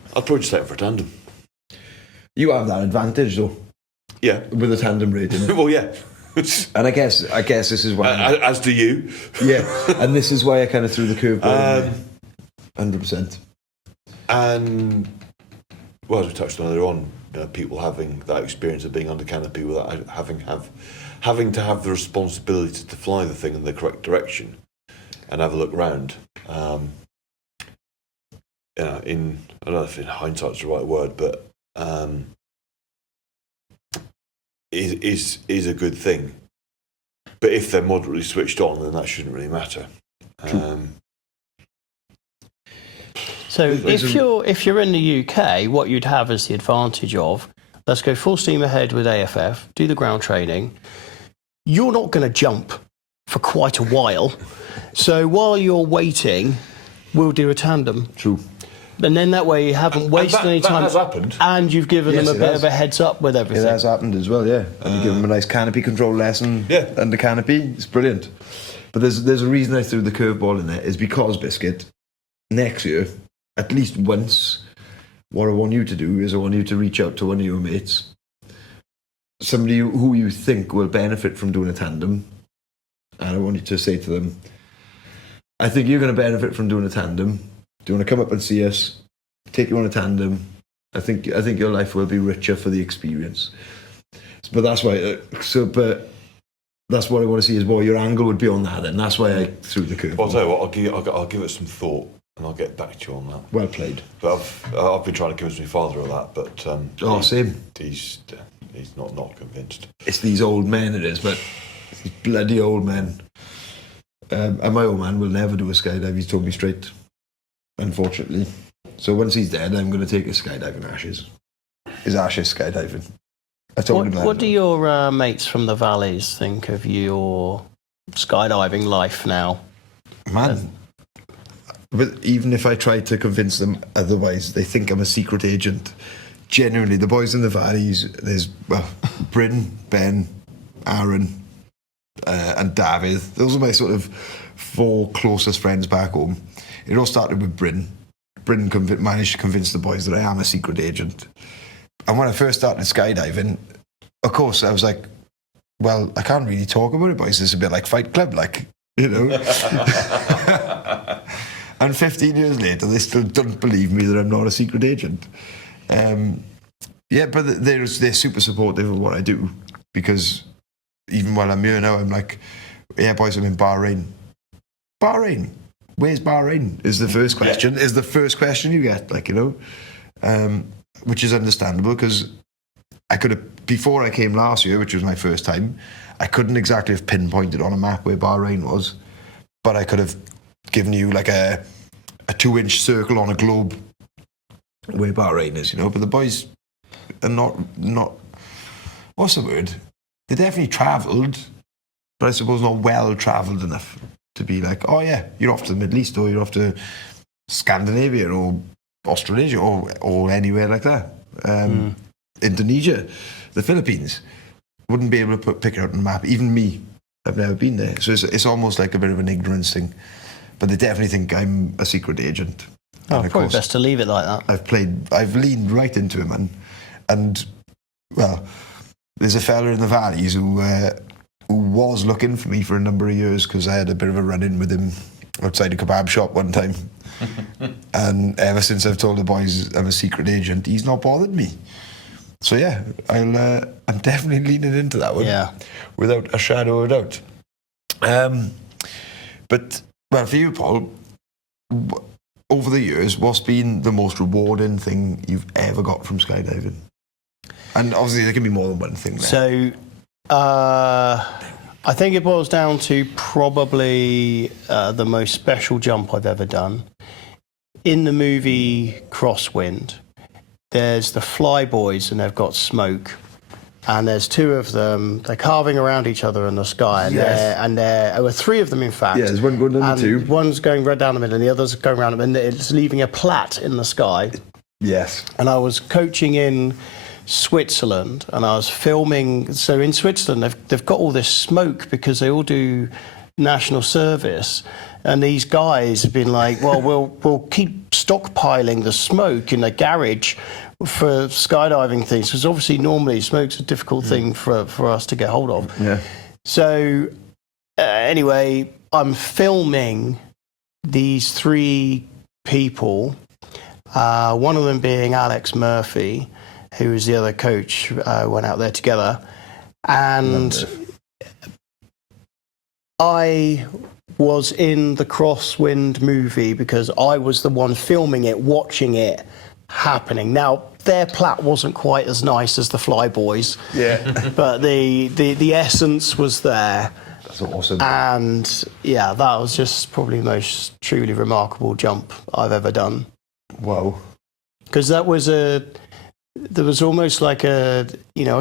I'd probably just take it for a tandem. You have that advantage though. Yeah, with a tandem rating. Well, yeah. And I guess this is why. As do you. Yeah, and this is why I kind of threw the curveball. 100%. And well, as we touched on earlier on, people having that experience of being under canopy without having to have the responsibility to fly the thing in the correct direction and have a look around. I don't know if in hindsight's the right word, but is a good thing. But if they're moderately switched on, then that shouldn't really matter. So if you're in the UK, what you'd have is the advantage of, let's go full steam ahead with AFF, do the ground training. You're not going to jump for quite a while. So while you're waiting, we'll do a tandem. True. And then that way you haven't wasted any time. That has happened. And you've given them a bit of a heads up with everything. It has happened as well, yeah. And you give them a nice canopy control lesson under canopy. It's brilliant. But there's a reason I threw the curveball in there, is because, Biscuit, next year, at least once, what I want you to do is I want you to reach out to one of your mates, somebody who you think will benefit from doing a tandem, and I want you to say to them, I think you're going to benefit from doing a tandem. Do you want to come up and see us? Take you on a tandem. I think your life will be richer for the experience. But that's why. But that's what I want to see is what your angle would be on that. Then that's why I threw the curve. Well, I'll tell you what. I'll give it some thought, and I'll get back to you on that. Well played. But I've been trying to convince my father of that, but same. He's not convinced. It's these old men, it is, but these bloody old men. And my old man will never do a skydive. He's told me straight. Unfortunately. So once he's dead, I'm going to take his skydiving ashes. His ashes skydiving. I told him that. What do your mates from the valleys think of your skydiving life now? Man, but even if I try to convince them otherwise, they think I'm a secret agent. Genuinely, the boys in the valleys, there's Bryn, Ben, Aaron, and David. Those are my sort of 4 closest friends back home. It all started with Bryn. Bryn managed to convince the boys that I am a secret agent. And when I first started skydiving, of course, I was like, well, I can't really talk about it, boys. This is a bit like Fight Club, like, you know. And 15 years later, they still don't believe me that I'm not a secret agent. Yeah, but they're super supportive of what I do, because even while I'm here now, I'm like, yeah, boys, I'm in Bahrain. Bahrain? Where's Bahrain? Is the first question. Is the first question you get, like, you know, which is understandable, because I could have, before I came last year, which was my first time, I couldn't exactly have pinpointed on a map where Bahrain was, but I could have given you like a 2-inch circle on a globe where Bahrain is, you know. But the boys are not what's the word? They definitely travelled, but I suppose not well travelled enough to be like, oh yeah, you're off to the Middle East, or you're off to Scandinavia, or Australasia, or anywhere like that. Indonesia, the Philippines, wouldn't be able to pick it out on the map. Even me, I've never been there, so it's almost like a bit of an ignorance thing. But they definitely think I'm a secret agent. Oh, And of probably course, best to leave it like that. I've leaned right into it, man. And well, there's a fella in the valleys who was looking for me for a number of years, because I had a bit of a run-in with him outside a kebab shop one time. And ever since I've told the boys I'm a secret agent, he's not bothered me. So yeah, I'm definitely leaning into that one, without a shadow of a doubt. But well, for you, Paul, over the years, what's been the most rewarding thing you've ever got from skydiving? And obviously, there can be more than one thing there. So, I think it boils down to probably the most special jump I've ever done. In the movie Crosswind, there's the Flyboys, and they've got smoke. And there's 2 of them. They're carving around each other in the sky, and there were 3 of them, in fact. Yeah, there's one going down the tube. One's going right down the middle, and the other's going around, and it's leaving a plait in the sky. Yes. And I was coaching in Switzerland, and I was filming. So in Switzerland, they've got all this smoke because they all do national service. And these guys have been like, well, we'll keep stockpiling the smoke in the garage for skydiving things, because obviously normally smoke's a difficult thing for us to get hold of. Yeah. So anyway, I'm filming these 3 people, one of them being Alex Murphy, who was the other coach, went out there together. And I was in the Crosswind movie because I was the one filming it, watching it happening. Now, their plait wasn't quite as nice as the Flyboys, but the essence was there. That's awesome. And yeah, that was just probably the most truly remarkable jump I've ever done. Wow. Because there was almost like I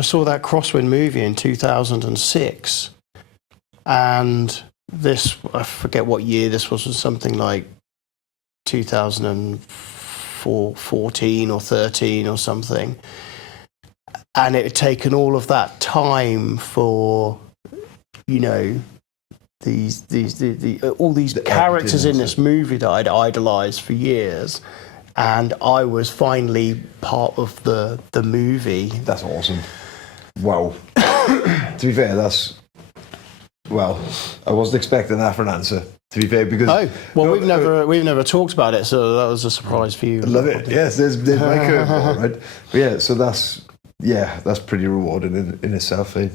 saw that Crosswind movie in 2006, and this, I forget what year this was something like 2014 or 13 or something. And it had taken all of that time for, all these characters in this movie that I'd idolised for years. And I was finally part of the movie. That's awesome. Wow. To be fair, I wasn't expecting that for an answer, to be fair, because... we've never talked about it, so that was a surprise for you. I love it. Yes, there's my curveball, right? But yeah, so that's pretty rewarding in itself, eh?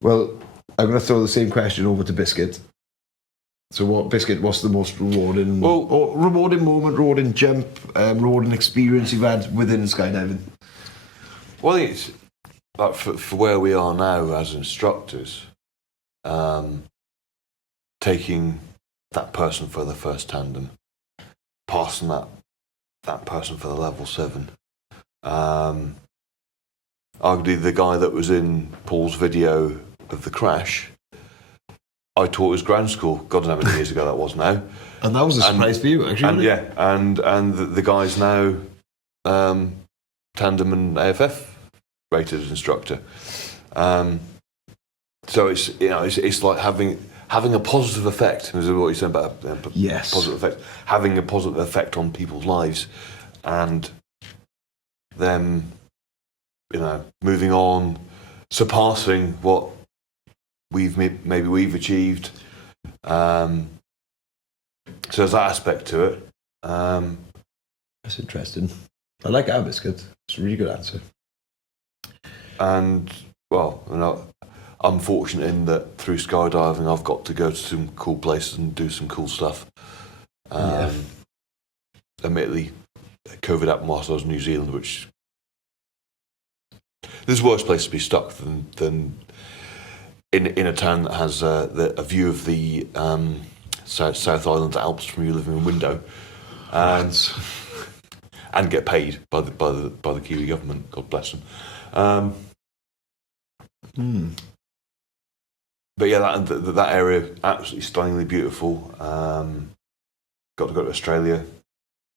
Well, I'm going to throw the same question over to Biscuit. So what's the most rewarding rewarding moment, rewarding jump, rewarding experience you've had within skydiving? Well, I think it's like for where we are now as instructors, taking that person for the first tandem, passing that person for the level 7. Arguably the guy that was in Paul's video of the crash, I taught his ground school. God knows how many years ago that was now. And that was a surprise for you, actually. And the guy's now tandem and AFF rated instructor. So it's like having a positive effect. This is what you said about Yes. positive effect. Having a positive effect on people's lives, and them, moving on, surpassing what we've achieved. So there's that aspect to it. That's interesting. I like our biscuit. It's a really good answer. And I'm fortunate in that through skydiving, I've got to go to some cool places and do some cool stuff. Admittedly, COVID happened whilst I was in New Zealand, which there's worse place to be stuck than in a town that has a view of the South Island Alps from your living room window, and get paid by the Kiwi government. God bless them. But yeah, that area absolutely stunningly beautiful. Got to go to Australia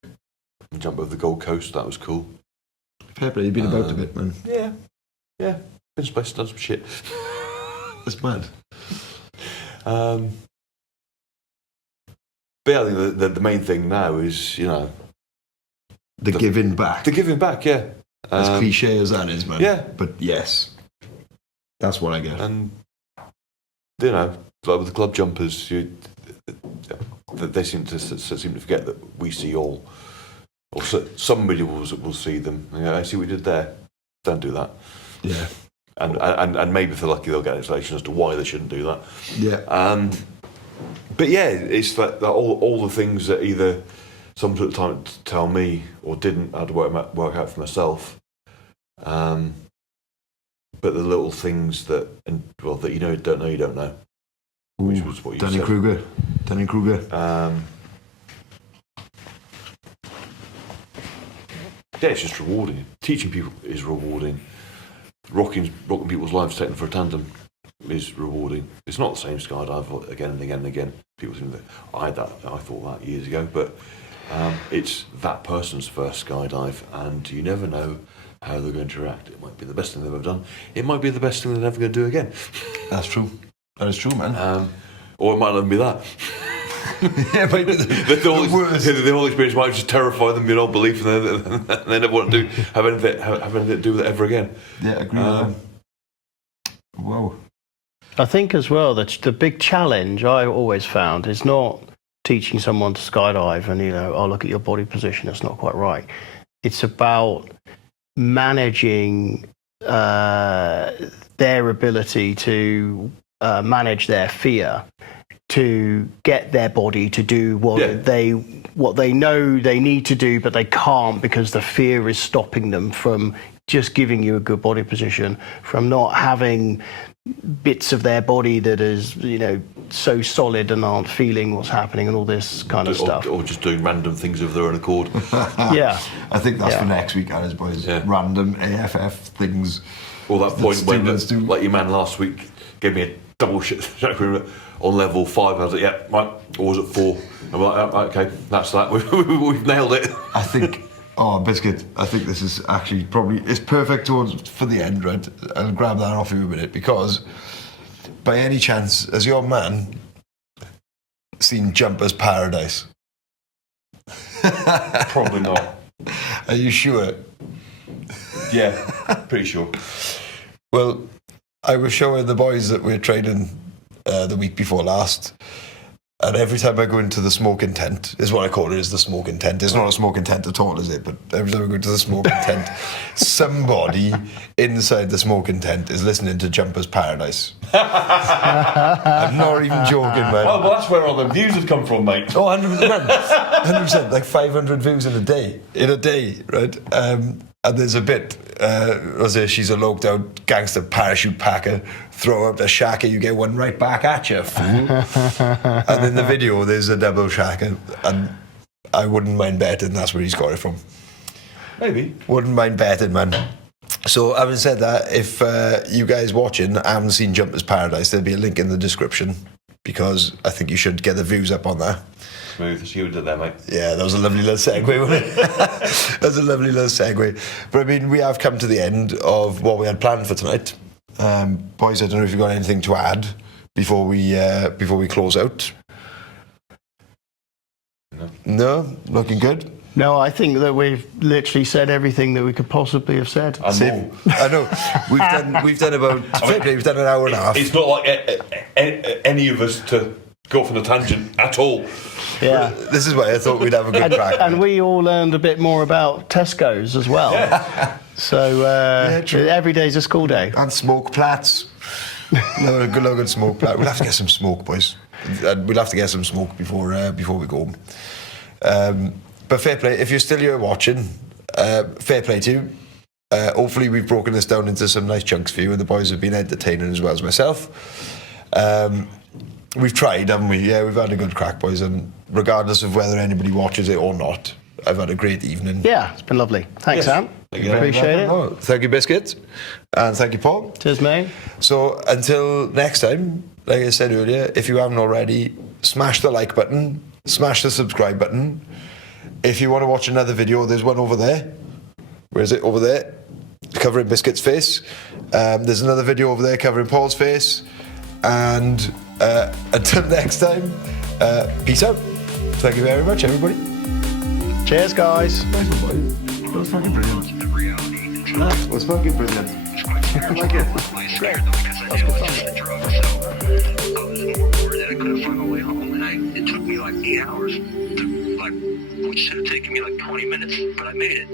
and jump over the Gold Coast. That was cool. Fair play, you've been about a bit, man. Yeah. Been to places, done some shit. That's mad. But yeah, I think the main thing now is, The giving back. the giving back, yeah. As cliche as that is, man. Yeah. But yes, that's what I get. And, like with the club jumpers, they seem to forget that we see all. Or somebody will see them. I see what you did there. Don't do that. Yeah. And maybe if they're lucky, they'll get an explanation as to why they shouldn't do that. Yeah. But yeah, it's that all the things that either some took the time to tell me or didn't, I had to work out for myself. But the little things that you don't know. Which was what you said. Dunning-Kruger. Yeah, it's just rewarding. Teaching people is rewarding. Rocking people's lives, taking them for a tandem is rewarding. It's not the same skydive again and again and again. People think that I thought that years ago, but it's that person's first skydive, and you never know how they're going to react. It might be the best thing they've ever done. It might be the best thing they're never going to do again. That's true. That is true, man. Or it might not even be that. Yeah, but the whole experience might just terrify them beyond belief, and they never want to have anything to do with it ever again. Yeah, I agree with that. Whoa. I think as well that the big challenge I always found is not teaching someone to skydive and look at your body position, it's not quite right. It's about managing their ability to manage their fear, to get their body to do what they know they need to do, but they can't because the fear is stopping them from just giving you a good body position, from not having bits of their body that is, so solid and aren't feeling what's happening and all this kind of stuff. Or just doing random things of their own accord. Yeah. I think that's for next week, Alice, boys. Yeah. Random AFF things. Or that point when, like your man last week, gave me a double shit on level 5, and I was like, yeah, right, or was it 4? I'm like, okay, that's that. We've nailed it. I think, Biscuit, I think this is actually it's perfect for the end, right? I'll grab that off you a minute, because by any chance, has your man seen Jumper's Paradise? Probably not. Are you sure? Yeah, pretty sure. Well, I was showing the boys that we're training the week before last, and every time I go into the smoking tent, is what I call it, is the smoking tent. It's not a smoking tent at all, is it? But every time I go into the smoking tent, somebody inside the smoking tent is listening to Jumper's Paradise. I'm not even joking, man. Oh, well, that's where all the views have come from, mate. Oh, 100%. 100%, like 500 views in a day, right? And there's a bit, she's a loped out gangster parachute packer, throw out a shaker, you get one right back at you, fool. And in the video, there's a double shaker, and I wouldn't mind betting that's where he's got it from. Maybe. Wouldn't mind betting, man. So, having said that, if you guys watching haven't seen Jumper's Paradise, there'll be a link in the description. because I think you should get the views up on that. Smooth as you did there, mate. Yeah, that was a lovely little segue, wasn't it? That was a lovely little segue. But I mean, we have come to the end of what we had planned for tonight. Boys, I don't know if you've got anything to add before we close out. No, looking good. No, I think that we've literally said everything that we could possibly have said. Same. I know. We've done about we've done an hour and a half. It's not like any of us to go off on a tangent at all. Yeah. This is why I thought we'd have a good crack. And we all learned a bit more about Tesco's as well. So true. every day's a school day. And smoke plats. No, a good look at smoke plat. We'll have to get some smoke, boys. We'll have to get some smoke before we go home. But fair play. If you're still here watching, fair play to you. Hopefully we've broken this down into some nice chunks for you, and the boys have been entertaining as well as myself. We've tried, haven't we? Yeah, we've had a good crack, boys, and regardless of whether anybody watches it or not, I've had a great evening. Yeah, it's been lovely. Thanks, Sam. Appreciate it. Oh, thank you, Biscuit. And thank you, Paul. Cheers, mate. So until next time, like I said earlier, if you haven't already, smash the like button, smash the subscribe button. If you want to watch another video, there's one over there. Where is it? Over there. Covering Biscuit's face. There's another video over there covering Paul's face. And until next time, peace out. Thank you very much, everybody. Cheers, guys. That was fucking brilliant. That was fucking brilliant. I like it. Great. That's good fun. I couldn't find my way home, and it took me like 8 hours, which should have taken me like 20 minutes, but I made it.